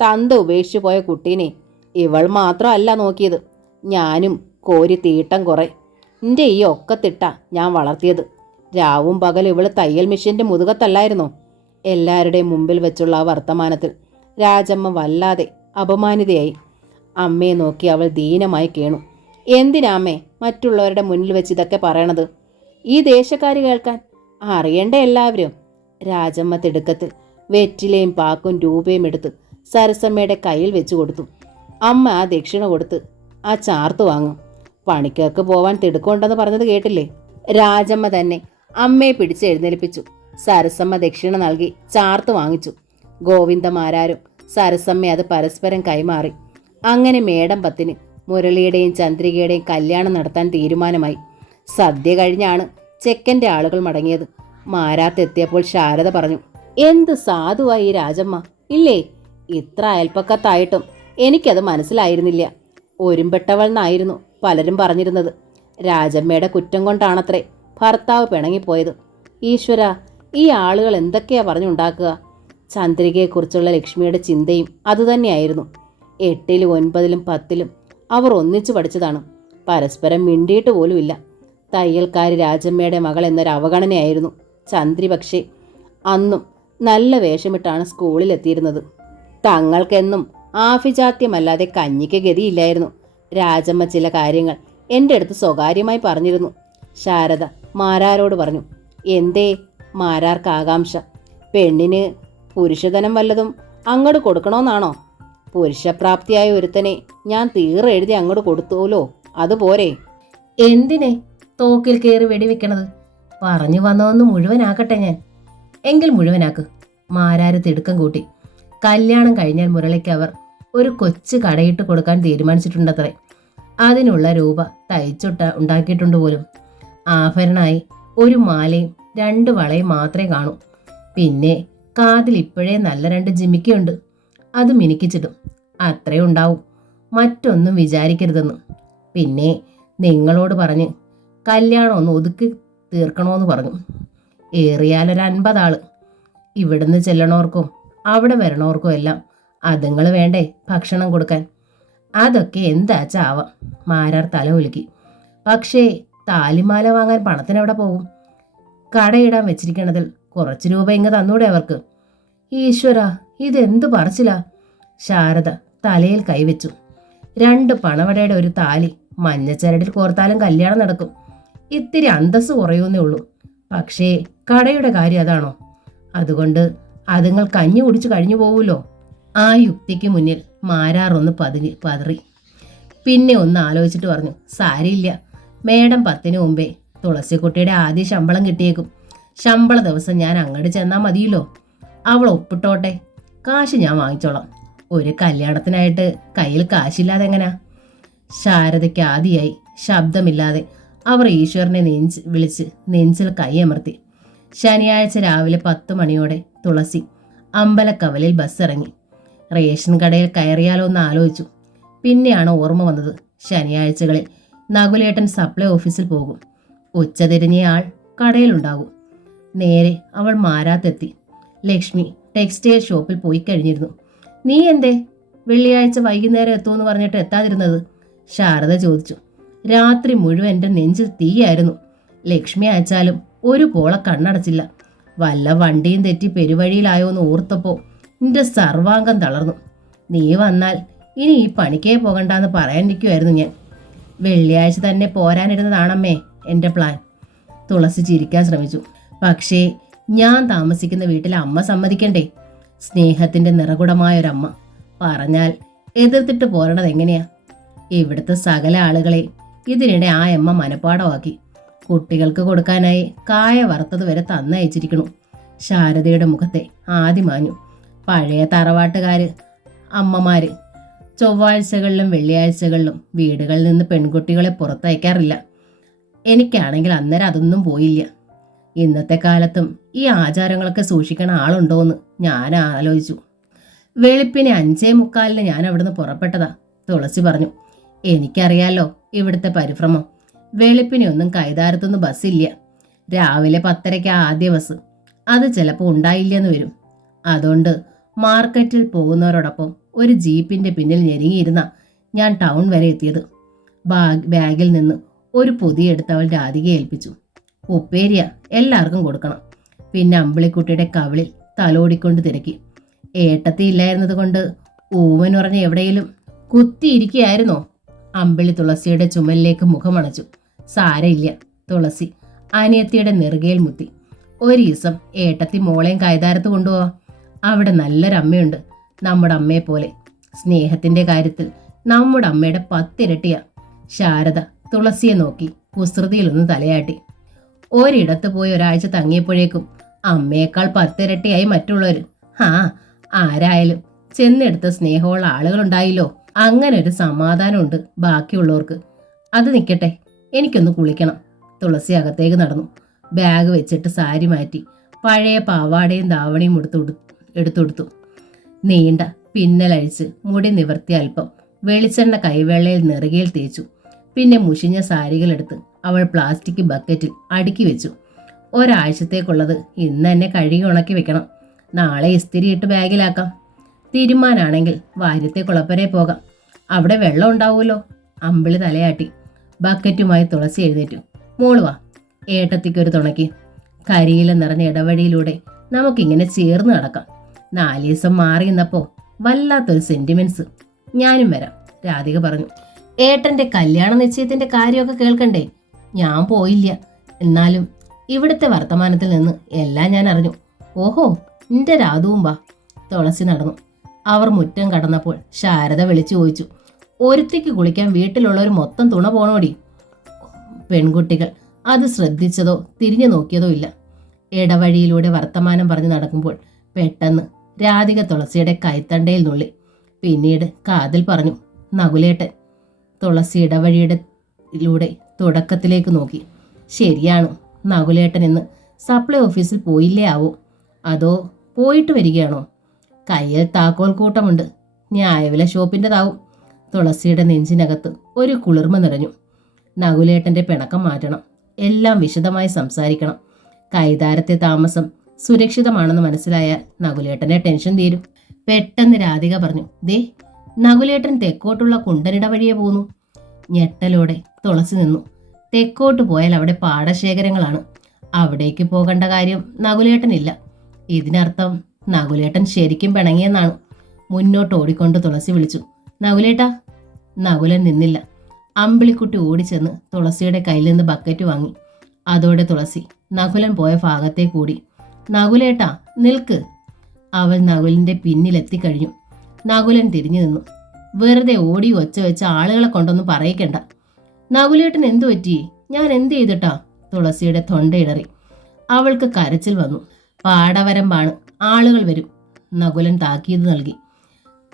തന്ത ഉപേക്ഷിച്ചു പോയ കുട്ടീനെ ഇവൾ മാത്രമല്ല നോക്കിയത്, ഞാനും കോരി തീട്ടം കുറെ. നിന്റെ ഈ ഒക്കത്തിട്ടാ ഞാൻ വളർത്തിയത്. രാവും പകൽ ഇവൾ തയ്യൽ മെഷീൻ്റെ മുതുകത്തല്ലായിരുന്നോ? എല്ലാവരുടെയും മുമ്പിൽ വെച്ചുള്ള ആ വർത്തമാനത്തിൽ രാജമ്മ വല്ലാതെ അപമാനിതയായി. അമ്മയെ നോക്കി അവൾ ദീനമായി കേണു. എന്തിനാമ്മേ മറ്റുള്ളവരുടെ മുന്നിൽ വെച്ച് ഇതൊക്കെ പറയണത്? ഈ ദേശക്കാർ കേൾക്കാൻ അറിയണ്ടേ എല്ലാവരും? രാജമ്മ തിടുക്കത്തിൽ വെറ്റിലയും പാക്കും രൂപയും എടുത്ത് സരസമ്മയുടെ കയ്യിൽ വെച്ചു കൊടുത്തു. അമ്മ ആ ദക്ഷിണ കൊടുത്ത് ആ ചാർത്ത് വാങ്ങും. പണിക്കർക്ക് പോവാൻ തിടുക്കമുണ്ടെന്ന് പറഞ്ഞത് കേട്ടില്ലേ? രാജമ്മ തന്നെ അമ്മയെ പിടിച്ച് എഴുന്നേൽപ്പിച്ചു. സരസമ്മ ദക്ഷിണ നൽകി ചാർത്ത് വാങ്ങിച്ചു. ഗോവിന്ദമാരാരും സരസമ്മ അത് പരസ്പരം കൈമാറി. അങ്ങനെ മേടം 10 മുരളിയുടെയും ചന്ദ്രികയുടെയും കല്യാണം നടത്താൻ തീരുമാനമായി. സദ്യ കഴിഞ്ഞാണ് ചെക്കൻ്റെ ആളുകൾ മടങ്ങിയത്. മാരാത്തെത്തിയപ്പോൾ ശാരദ പറഞ്ഞു, എന്ത് സാധുവായി രാജമ്മ ഇല്ലേ? ഇത്ര അയൽപ്പക്കത്തായിട്ടും എനിക്കത് മനസ്സിലായിരുന്നില്ല. ഒരുമ്പെട്ടവൾ എന്നായിരുന്നു പലരും പറഞ്ഞിരുന്നത്. രാജമ്മയുടെ കുറ്റം കൊണ്ടാണത്രേ ഭർത്താവ് പിണങ്ങിപ്പോയത്. ഈശ്വര, ഈ ആളുകൾ എന്തൊക്കെയാ പറഞ്ഞുണ്ടാക്കുക? ചന്ദ്രികയെക്കുറിച്ചുള്ള ലക്ഷ്മിയുടെ ചിന്തയും അതുതന്നെയായിരുന്നു. 8ലും 9ലും 10ലും അവർ ഒന്നിച്ചു പഠിച്ചതാണ്. പരസ്പരം മിണ്ടിയിട്ട് പോലുമില്ല. തയ്യൽക്കാരി രാജമ്മയുടെ മകൾ എന്നൊരു അവഗണനയായിരുന്നു ചന്ദ്രി. പക്ഷേ അന്നും നല്ല വേഷമിട്ടാണ് സ്കൂളിലെത്തിയിരുന്നത്. തങ്ങൾക്കെന്നും ആഭിജാത്യമല്ലാതെ കഞ്ഞിക്ക് ഗതിയില്ലായിരുന്നു. രാജമ്മ ചില കാര്യങ്ങൾ എൻ്റെ അടുത്ത് സ്വകാര്യമായി പറഞ്ഞിരുന്നു. ശാരദ മാരാരോട് പറഞ്ഞു. എന്തേ മാരാർക്ക് ആകാംക്ഷ? പെണ്ണിന് പുരുഷധനം വല്ലതും അങ്ങോട്ട് കൊടുക്കണമെന്നാണോ? പുരുഷപ്രാപ്തിയായ ഒരുത്തനെ ഞാൻ തീരെ എഴുതി അങ്ങോട്ട് കൊടുത്തോലോ. അതുപോരെ? എന്തിനെ തോക്കിൽ കയറി വെടിവെക്കണത്? പറഞ്ഞു വന്നതൊന്ന് മുഴുവനാക്കട്ടെ ഞാൻ. എങ്കിൽ മുഴുവനാക്ക്. മാരാര് തിടുക്കം കൂട്ടി. കല്യാണം കഴിഞ്ഞാൽ മുരളിക്ക് അവർ ഒരു കൊച്ചു കടയിട്ട് കൊടുക്കാൻ തീരുമാനിച്ചിട്ടുണ്ടത്രേ. അതിനുള്ള രൂപ ഉണ്ടാക്കിയിട്ടുണ്ട് പോലും. ആഭരണമായി ഒരു മാലയും 2 വളയും മാത്രമേ കാണൂ. പിന്നെ കാതിൽ ഇപ്പോഴേ നല്ല 2 ജിമിക്കുണ്ട്. അത് മിനുക്കിച്ചിടും. അത്രേ ഉണ്ടാവും. മറ്റൊന്നും വിചാരിക്കരുതെന്ന്. പിന്നെ നിങ്ങളോട് പറഞ്ഞ് കല്യാണം ഒന്ന് ഒതുക്കി തീർക്കണമെന്ന് പറഞ്ഞു. ഏറിയാലൊരു 50 ആള്. ഇവിടുന്ന് ചെല്ലണവർക്കും അവിടെ വരണവർക്കും എല്ലാം അതുങ്ങൾ വേണ്ടേ ഭക്ഷണം കൊടുക്കാൻ? അതൊക്കെ എന്താച്ചാവാം. മാരാർ തല ഉലുക്കി. പക്ഷേ താലിമാല വാങ്ങാൻ പണത്തിനെവിടെ പോകും? കടയിടാൻ വെച്ചിരിക്കണതിൽ കുറച്ച് രൂപ ഇങ്ങ് തന്നൂടെ അവർക്ക്? ഈശ്വര, ഇതെന്തു പറച്ചിലാ! ശാരദ തലയിൽ കൈവച്ചു. 2 പണവടയുടെ ഒരു താലി മഞ്ഞച്ചരടിൽ കോർത്താലും കല്യാണം നടക്കും. ഇത്തിരി അന്തസ് കുറയുന്നേ ഉള്ളൂ. പക്ഷേ കടയുടെ കാര്യം അതാണോ? അതുകൊണ്ട് അതുങ്ങൾ കഞ്ഞി കുടിച്ചു കഴിഞ്ഞു പോവുമല്ലോ. ആ യുക്തിക്ക് മുന്നിൽ മാരാർ ഒന്ന് പതറി. പിന്നെ ഒന്ന് ആലോചിച്ചിട്ട് പറഞ്ഞു, സാരിയില്ല, മേഡം 10-ന് മുമ്പേ തുളസിക്കുട്ടിയുടെ ആദ്യ ശമ്പളം കിട്ടിയേക്കും. ശമ്പള ദിവസം ഞാൻ അങ്ങോട്ട് ചെന്നാൽ മതിയല്ലോ. അവൾ ഒപ്പിട്ടോട്ടെ, കാശ് ഞാൻ വാങ്ങിച്ചോളാം. ഒരു കല്യാണത്തിനായിട്ട് കയ്യിൽ കാശില്ലാതെ എങ്ങനാ? ശാരദയ്ക്ക് ആദിയായി. ശബ്ദമില്ലാതെ അവർ ഈശ്വരനെ വിളിച്ച് നെഞ്ചിൽ കൈയമർത്തി. ശനിയാഴ്ച രാവിലെ 10 മണിയോടെ തുളസി അമ്പലക്കവലിൽ ബസ് ഇറങ്ങി. റേഷൻ കടയിൽ കയറിയാലോ എന്ന് ആലോചിച്ചു. പിന്നെയാണ് ഓർമ്മ വന്നത്, ശനിയാഴ്ചകളിൽ നകുലേട്ടൻ സപ്ലൈ ഓഫീസിൽ പോകും. ഉച്ചതിരിഞ്ഞ ആൾ കടയിലുണ്ടാകും. നേരെ അവൾ മാരാത്തെത്തി. ലക്ഷ്മി ടെക്സ്റ്റൈൽ ഷോപ്പിൽ പോയി കഴിഞ്ഞിരുന്നു. നീ എന്തേ വെള്ളിയാഴ്ച വൈകുന്നേരം എത്തുമെന്ന് പറഞ്ഞിട്ട് എത്താതിരുന്നത്? ശാരദ ചോദിച്ചു. രാത്രി മുഴുവൻ എൻ്റെ നെഞ്ചിൽ തീയായിരുന്നു. ലക്ഷ്മി അയച്ചാലും ഒരു പോള കണ്ണടച്ചില്ല. വല്ല വണ്ടിയും തെറ്റി പെരുവഴിയിലായോ എന്ന് ഓർത്തപ്പോൾ നിന്റെ സർവാംഗം തളർന്നു. നീ വന്നാൽ ഇനി ഈ പണിക്കേ പോകണ്ടെന്ന് പറയാനിരിക്കുമായിരുന്നു ഞാൻ. വെള്ളിയാഴ്ച തന്നെ പോരാനിരുന്നതാണമ്മേ എൻ്റെ പ്ലാൻ. തുളസി ചിരിക്കാൻ ശ്രമിച്ചു. പക്ഷേ ഞാൻ താമസിക്കുന്ന വീട്ടിലെ അമ്മ സമ്മതിക്കണ്ടേ? സ്നേഹത്തിൻ്റെ നിറകുടമായൊരമ്മ പറഞ്ഞാൽ എതിർത്തിട്ട് പോരണത് എങ്ങനെയാ? ഇവിടുത്തെ സകല ആളുകളെ ഇതിനിടെ ആ അമ്മ മനപ്പാടമാക്കി. കുട്ടികൾക്ക് കൊടുക്കാനായി കായ വറുത്തത് വരെ തന്നയച്ചിരിക്കണു. ശാരദയുടെ മുഖത്തെ ആദ്യം മാഞ്ഞു. പഴയ തറവാട്ടുകാര് അമ്മമാര് ചൊവ്വാഴ്ചകളിലും വെള്ളിയാഴ്ചകളിലും വീടുകളിൽ നിന്ന് പെൺകുട്ടികളെ പുറത്തയക്കാറില്ല. എനിക്കാണെങ്കിൽ അന്നേരം അതൊന്നും പോയില്ല. ഇന്നത്തെ കാലത്തും ഈ ആചാരങ്ങളൊക്കെ സൂക്ഷിക്കണ ആളുണ്ടോയെന്ന് ഞാൻ ആലോചിച്ചു. വെളുപ്പിന് 5:45 ഞാൻ അവിടുന്ന് പുറപ്പെട്ടതാ. തുളസി പറഞ്ഞു. എനിക്കറിയാലോ ഇവിടുത്തെ പരിഭ്രമം. വെളുപ്പിനെ ഒന്നും കൈതാരത്തൊന്നും ബസ്സില്ല. രാവിലെ 10:30 ആദ്യ ബസ്. അത് ചിലപ്പോൾ ഉണ്ടായില്ലെന്ന് വരും. അതുകൊണ്ട് മാർക്കറ്റിൽ പോകുന്നവരോടൊപ്പം ഒരു ജീപ്പിന്റെ പിന്നിൽ ഞെരുങ്ങിയിരുന്ന ഞാൻ ടൗൺ വരെ എത്തിയത്. ബാഗിൽ നിന്ന് ഒരു പൊതി എടുത്ത് അവൾ രാധികയെ ഏൽപ്പിച്ചു. ഉപ്പേരിയ എല്ലാവർക്കും കൊടുക്കണം. പിന്നെ അമ്പിളിക്കുട്ടിയുടെ കവിളിൽ തലോടിക്കൊണ്ട് തിരക്കി. ഏട്ടത്തി ഇല്ലായിരുന്നത് കൊണ്ട് ഊമനുറഞ്ഞ് എവിടെയും കുത്തിയിരിക്കുകയായിരുന്നോ? അമ്പിളി തുളസിയുടെ ചുമലിലേക്ക് മുഖമണച്ചു. സാരയില്ല. തുളസി അനിയത്തിയുടെ നെറുകയിൽ മുത്തി. ഒരു ദിവസം ഏട്ടത്തി മോളെയും കൈതാരത്ത് കൊണ്ടുപോവാ. അവിടെ നല്ലൊരമ്മയുണ്ട്, നമ്മുടെ അമ്മയെ പോലെ. സ്നേഹത്തിന്റെ കാര്യത്തിൽ നമ്മുടെ അമ്മയുടെ 10 ഇരട്ടിയാ. ശാരദ തുളസിയെ നോക്കി കുസൃതിയിലൊന്ന് തലയാട്ടി. ഒരിടത്ത് പോയി ഒരാഴ്ച തങ്ങിയപ്പോഴേക്കും അമ്മയേക്കാൾ 10 ഇരട്ടിയായി മറ്റുള്ളവർ. ആരായാലും ചെന്നെടുത്ത സ്നേഹമുള്ള ആളുകളുണ്ടായില്ലോ. അങ്ങനെ ഒരു സമാധാനമുണ്ട് ബാക്കിയുള്ളവർക്ക്. അത് നിൽക്കട്ടെ, എനിക്കൊന്ന് കുളിക്കണം. തുളസി അകത്തേക്ക് നടന്നു. ബാഗ് വെച്ചിട്ട് സാരി മാറ്റി പഴയ പാവാടയും ധാവണിയും എടുത്തുകൊടുത്തു. നീണ്ട പിന്നലഴിച്ച് മുടി നിവർത്തി അല്പം വെളിച്ചെണ്ണ കൈവേളയിൽ നെറുകയിൽ തേച്ചു. പിന്നെ മുഷിഞ്ഞ സാരികളെടുത്ത് അവൾ പ്ലാസ്റ്റിക് ബക്കറ്റിൽ അടുക്കി വെച്ചു. ഒരാഴ്ചത്തേക്കുള്ളത് ഇന്ന് തന്നെ കഴുകി ഉണക്കി വെക്കണം. നാളെ ഇസ്തിരിയിട്ട് ബാഗിലാക്കാം. തിരുമാനാണെങ്കിൽ വാര്യത്തെ കുളപ്പരെ പോകാം. അവിടെ വെള്ളം ഉണ്ടാവുമല്ലോ. അമ്പിളി തലയാട്ടി. ബക്കറ്റുമായി തുളസി എഴുന്നേറ്റു. മോളുവാ, ഏട്ടത്തിക്കൊരു തുണയ്ക്ക്. കരിയില നിറഞ്ഞ ഇടവഴിയിലൂടെ നമുക്കിങ്ങനെ ചേർന്ന് നടക്കാം. 4 ദിവസം മാറി നിന്നപ്പോൾ വല്ലാത്തൊരു സെന്റിമെന്റ്സ്. ഞാനും വരാം, രാധിക പറഞ്ഞു. ഏട്ടന്റെ കല്യാണ നിശ്ചയത്തിന്റെ കാര്യമൊക്കെ കേൾക്കണ്ടേ? ഞാൻ പോയില്ല. എന്നാലും ഇവിടുത്തെ വർത്തമാനത്തിൽ നിന്ന് എല്ലാം ഞാൻ അറിഞ്ഞു. ഓഹോ, നിന്റെ രാധുവും വാ. തുളസി നടന്നു. അവർ മുറ്റം കടന്നപ്പോൾ ശാരദ വിളിച്ചു ചോദിച്ചു, ഒരുത്തിക്ക് കുളിക്കാൻ വീട്ടിലുള്ളവർ മൊത്തം തുണ പോണോടി. പെൺകുട്ടികൾ അത് ശ്രദ്ധിച്ചതോ തിരിഞ്ഞു നോക്കിയതോ ഇല്ല. ഇടവഴിയിലൂടെ വർത്തമാനം പറഞ്ഞ് നടക്കുമ്പോൾ പെട്ടെന്ന് രാധിക തുളസിയുടെ കൈത്തണ്ടയിൽ നുള്ളി. പിന്നീട് കാതിൽ പറഞ്ഞു, നകുലേട്ടൻ. തുളസി ഇടവഴിയുടെ തുടക്കത്തിലേക്ക് നോക്കി. ശരിയാണ്, നകുലേട്ടൻ ഇന്ന് സപ്ലൈ ഓഫീസിൽ പോയില്ലേ ആവോ? അതോ പോയിട്ട് വരികയാണോ? കയ്യിൽ താക്കോൽ കൂട്ടമുണ്ട്. ന്യായവില ഷോപ്പിൻ്റെതാവും. തുളസിയുടെ നെഞ്ചിനകത്ത് ഒരു കുളിർമ നിറഞ്ഞു. നകുലേട്ടൻ്റെ പിണക്കം മാറ്റണം. എല്ലാം വിശദമായി സംസാരിക്കണം. കൈതാരത്തെ താമസം സുരക്ഷിതമാണെന്ന് മനസ്സിലായാൽ നകുലേട്ടൻ്റെ ടെൻഷൻ തീരും. പെട്ടെന്ന് രാധിക പറഞ്ഞു, ദേ നകുലേട്ടൻ തെക്കോട്ടുള്ള കുണ്ടനിട വഴിയെ പോന്നു. ഞെട്ടലോടെ തുളസി നിന്നു. തെക്കോട്ട് പോയാൽ അവിടെ പാടശേഖരങ്ങളാണ്. അവിടേക്ക് പോകേണ്ട കാര്യം നകുലേട്ടനില്ല. ഇതിനർത്ഥം നകുലേട്ടൻ ശരിക്കും പിണങ്ങിയെന്നാണ്. മുന്നോട്ട് ഓടിക്കൊണ്ട് തുളസി വിളിച്ചു, നകുലേട്ടാ. നകുലൻ നിന്നില്ല. അമ്പിളിക്കുട്ടി ഓടിച്ചെന്ന് തുളസിയുടെ കയ്യിൽ നിന്ന് ബക്കറ്റ് വാങ്ങി. അതോടെ തുളസി നകുലൻ പോയ ഭാഗത്തേ കൂടി. നകുലേട്ടാ നിൽക്ക്. അവൾ നകുലിൻ്റെ പിന്നിലെത്തിക്കഴിഞ്ഞു. നകുലൻ തിരിഞ്ഞു നിന്നു. വെറുതെ ഓടി ഒച്ച വെച്ച ആളുകളെ കൊണ്ടൊന്നും പറയിക്കണ്ട. നകുലേട്ടൻ എന്തു പറ്റി? ഞാൻ എന്ത് ചെയ്തിട്ടാ? തുളസിയുടെ തൊണ്ടയിടറി. അവൾക്ക് കരച്ചിൽ വന്നു. പാടവരമ്പാണ്, ആളുകൾ വരും. നകുലൻ താക്കീത് നൽകി.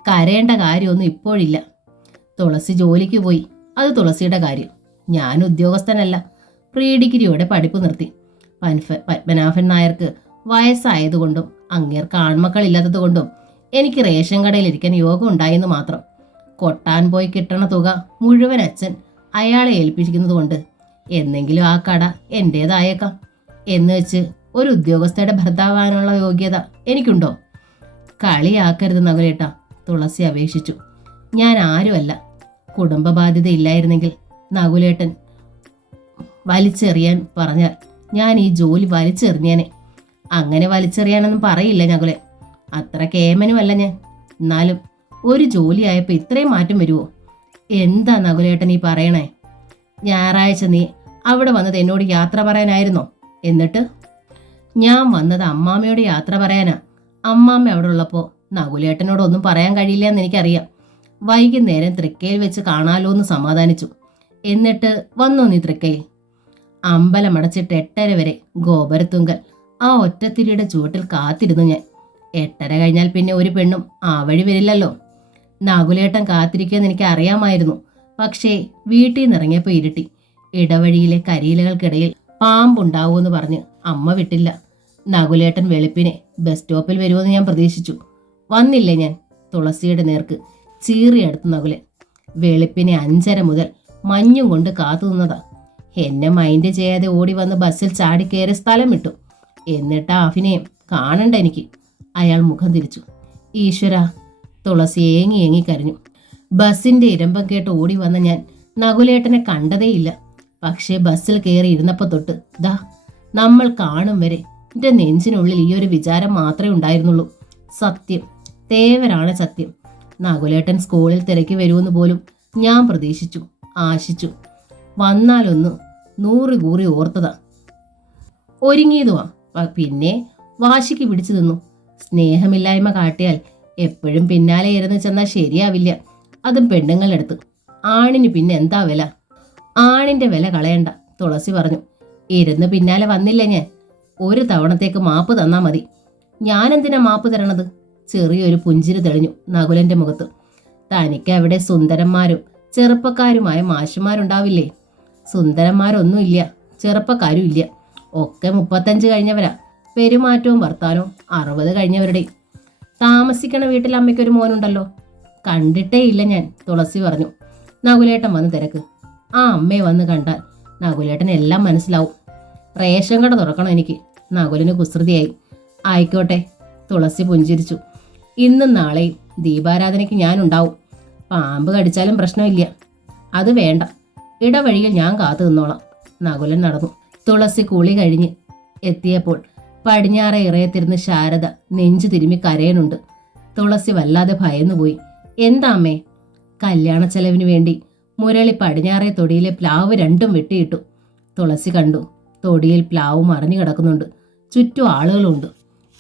കരയേണ്ട കാര്യമൊന്നും ഇപ്പോഴില്ല. തുളസി ജോലിക്ക് പോയി. അത് തുളസിയുടെ കാര്യം. ഞാൻ ഉദ്യോഗസ്ഥനല്ല. പ്രീ ഡിഗ്രിയോടെ പഠിപ്പ് നിർത്തി. പത്മനാഭൻ നായർക്ക് വയസ്സായതുകൊണ്ടും അങ്ങേർക്ക് ആൺമക്കളില്ലാത്തത് കൊണ്ടും എനിക്ക് റേഷൻ കടയിലിരിക്കാൻ യോഗം ഉണ്ടായെന്ന് മാത്രം. കൊട്ടാൻ പോയി കിട്ടണ തുക മുഴുവൻ അച്ഛൻ അയാളെ ഏൽപ്പിച്ചിരിക്കുന്നത് കൊണ്ട് എന്നെങ്കിലും ആ കട എൻ്റേതായേക്കാം. എന്ന് വെച്ച് ഒരു ഉദ്യോഗസ്ഥയുടെ ഭർത്താവാനുള്ള യോഗ്യത എനിക്കുണ്ടോ? കളിയാക്കരുത് നകുലേട്ട, തുളസി അപേക്ഷിച്ചു. ഞാൻ ആരുമല്ല. കുടുംബ ബാധ്യത ഇല്ലായിരുന്നെങ്കിൽ നകുലേട്ടൻ വലിച്ചെറിയാൻ പറഞ്ഞാൽ ഞാൻ ഈ ജോലി വലിച്ചെറിഞ്ഞേനെ. അങ്ങനെ വലിച്ചെറിയാനൊന്നും പറയില്ല നകുലെ. അത്ര കേമനുമല്ല ഞാൻ. എന്നാലും ഒരു ജോലിയായപ്പോൾ ഇത്രയും മാറ്റം വരുമോ? എന്താ നകുലേട്ടൻ ഈ പറയണേ? ഞായറാഴ്ച നീ അവിടെ വന്നത് എന്നോട് യാത്ര പറയാനായിരുന്നോ? എന്നിട്ട്? ഞാൻ വന്നത് അമ്മാമ്മയോട് യാത്ര പറയാനാ. അമ്മാമ്മ അവിടെ ഉള്ളപ്പോൾ നകുലേട്ടനോടൊന്നും പറയാൻ കഴിയില്ല എന്ന് എനിക്കറിയാം. വൈകുന്നേരം തൃക്കയിൽ വെച്ച് കാണാലോ എന്ന് സമാധാനിച്ചു. എന്നിട്ട് വന്നോ നീ തൃക്കയിൽ? അമ്പലമടച്ചിട്ട് 8:30 വരെ ഗോപുരത്തുങ്കൽ ആ ഒറ്റത്തിരിയുടെ ചുവട്ടിൽ കാത്തിരുന്നു ഞാൻ. 8:30 കഴിഞ്ഞാൽ പിന്നെ ഒരു പെണ്ണും ആ വഴി വരില്ലല്ലോ. നകുലേട്ടൻ കാത്തിരിക്കുമെന്ന് എനിക്ക് അറിയാമായിരുന്നു. പക്ഷേ വീട്ടിൽ നിന്ന് ഇറങ്ങിയപ്പോൾ ഇരുട്ടി. ഇടവഴിയിലെ കരിയിലകൾക്കിടയിൽ പാമ്പുണ്ടാവുമെന്ന് പറഞ്ഞ് അമ്മ വിട്ടില്ല. നകുലേട്ടൻ വെളുപ്പിനെ ബസ് സ്റ്റോപ്പിൽ വരുമെന്ന് ഞാൻ പ്രതീക്ഷിച്ചു. വന്നില്ലേ ഞാൻ? തുളസിയുടെ നേർക്ക് ചീറിയെടുത്തു നകുലൻ. വെളുപ്പിനെ 5:30 മുതൽ മഞ്ഞും കൊണ്ട് കാത്തു നിന്നതാ. എന്നെ മൈൻഡ് ചെയ്യാതെ ഓടി വന്ന് ബസ്സിൽ ചാടിക്കയറി സ്ഥലം വിട്ടു. എന്നിട്ട് ആ അഭിനയം കാണണ്ട എനിക്ക്. അയാൾ മുഖം തിരിച്ചു. ഈശ്വര, തുളസി ഏങ്ങി ഏങ്ങി കരഞ്ഞു. ബസ്സിന്റെ ഇരമ്പം കേട്ട് ഓടി വന്ന ഞാൻ നകുലേട്ടനെ കണ്ടതേയില്ല. പക്ഷേ ബസ്സിൽ കയറി ഇരുന്നപ്പോൾ തൊട്ട് ദാ നമ്മൾ കാണും വരെ എൻ്റെ നെഞ്ചിനുള്ളിൽ ഈ ഒരു വിചാരം മാത്രമേ ഉണ്ടായിരുന്നുള്ളൂ. സത്യം, തേവരാണ് സത്യം. നകുലേട്ടൻ സ്കൂളിൽ തിരക്കി വരുമെന്ന് പോലും ഞാൻ പ്രതീക്ഷിച്ചു, ആശിച്ചു. വന്നാലൊന്ന് 100 കൂറി ഓർത്തതാ. ഒരുങ്ങിയതുവാ. പിന്നെ വാശിക്ക് പിടിച്ചു നിന്നു. സ്നേഹമില്ലായ്മ കാട്ടിയാൽ എപ്പോഴും പിന്നാലെ ഇരുന്ന് ചെന്നാൽ ശരിയാവില്ല. അതും പെണ്ണുങ്ങളെടുത്ത്. ആണിന് പിന്നെ എന്താ വില? ആണിന്റെ വില കളയണ്ട, തുളസി പറഞ്ഞു. ഇരുന്ന് പിന്നാലെ വന്നില്ല ഞാൻ. ഒരു തവണത്തേക്ക് മാപ്പ് തന്നാ മതി. ഞാനെന്തിനാ മാപ്പ് തരണത്? ചെറിയൊരു പുഞ്ചിരി തെളിഞ്ഞു നകുലന്റെ മുഖത്ത്. തനിക്ക് അവിടെ സുന്ദരന്മാരും ചെറുപ്പക്കാരുമായ മാഷുമാരുണ്ടാവില്ലേ? സുന്ദരന്മാരൊന്നുമില്ല, ചെറുപ്പക്കാരും ഇല്ല. ഒക്കെ 35 കഴിഞ്ഞവരാ. പെരുമാറ്റവും വർത്താനവും 60 കഴിഞ്ഞവരുടെ. താമസിക്കണ വീട്ടിൽ അമ്മയ്ക്കൊരു മോനുണ്ടല്ലോ. കണ്ടിട്ടേ ഇല്ല ഞാൻ, തുളസി പറഞ്ഞു. നകുലേട്ടൻ വന്ന് തിരക്ക്. ആ അമ്മയെ വന്ന് കണ്ടാൽ നകുലേട്ടൻ എല്ലാം മനസ്സിലാവും. റേഷൻ കട തുറക്കണം എനിക്ക്. നകുലിന് കുസൃതിയായി. ആയിക്കോട്ടെ, തുളസി പുഞ്ചിരിച്ചു. ഇന്നും നാളെയും ദീപാരാധനയ്ക്ക് ഞാനുണ്ടാവും. പാമ്പ് കടിച്ചാലും പ്രശ്നമില്ല. അത് വേണ്ട, ഇടവഴിയിൽ ഞാൻ കാത്തു നിന്നോളാം. നകുലൻ നടന്നു. തുളസി കുളി കഴിഞ്ഞ് എത്തിയപ്പോൾ പടിഞ്ഞാറെ ഇറയത്തിരുന്ന് ശാരദ നെഞ്ചു തിരുമ്മി കരയനുണ്ട്. തുളസി വല്ലാതെ ഭയന്നുപോയി. എന്താ അമ്മേ? കല്യാണ ചെലവിന് വേണ്ടി മുരളി പടിഞ്ഞാറെ തൊടിയിലെ പ്ലാവ് 2ഉം വെട്ടിയിട്ടു. തുളസി കണ്ടു. തൊടിയിൽ പ്ലാവ് മറിഞ്ഞു കിടക്കുന്നുണ്ട്. ചുറ്റും ആളുകളുണ്ട്.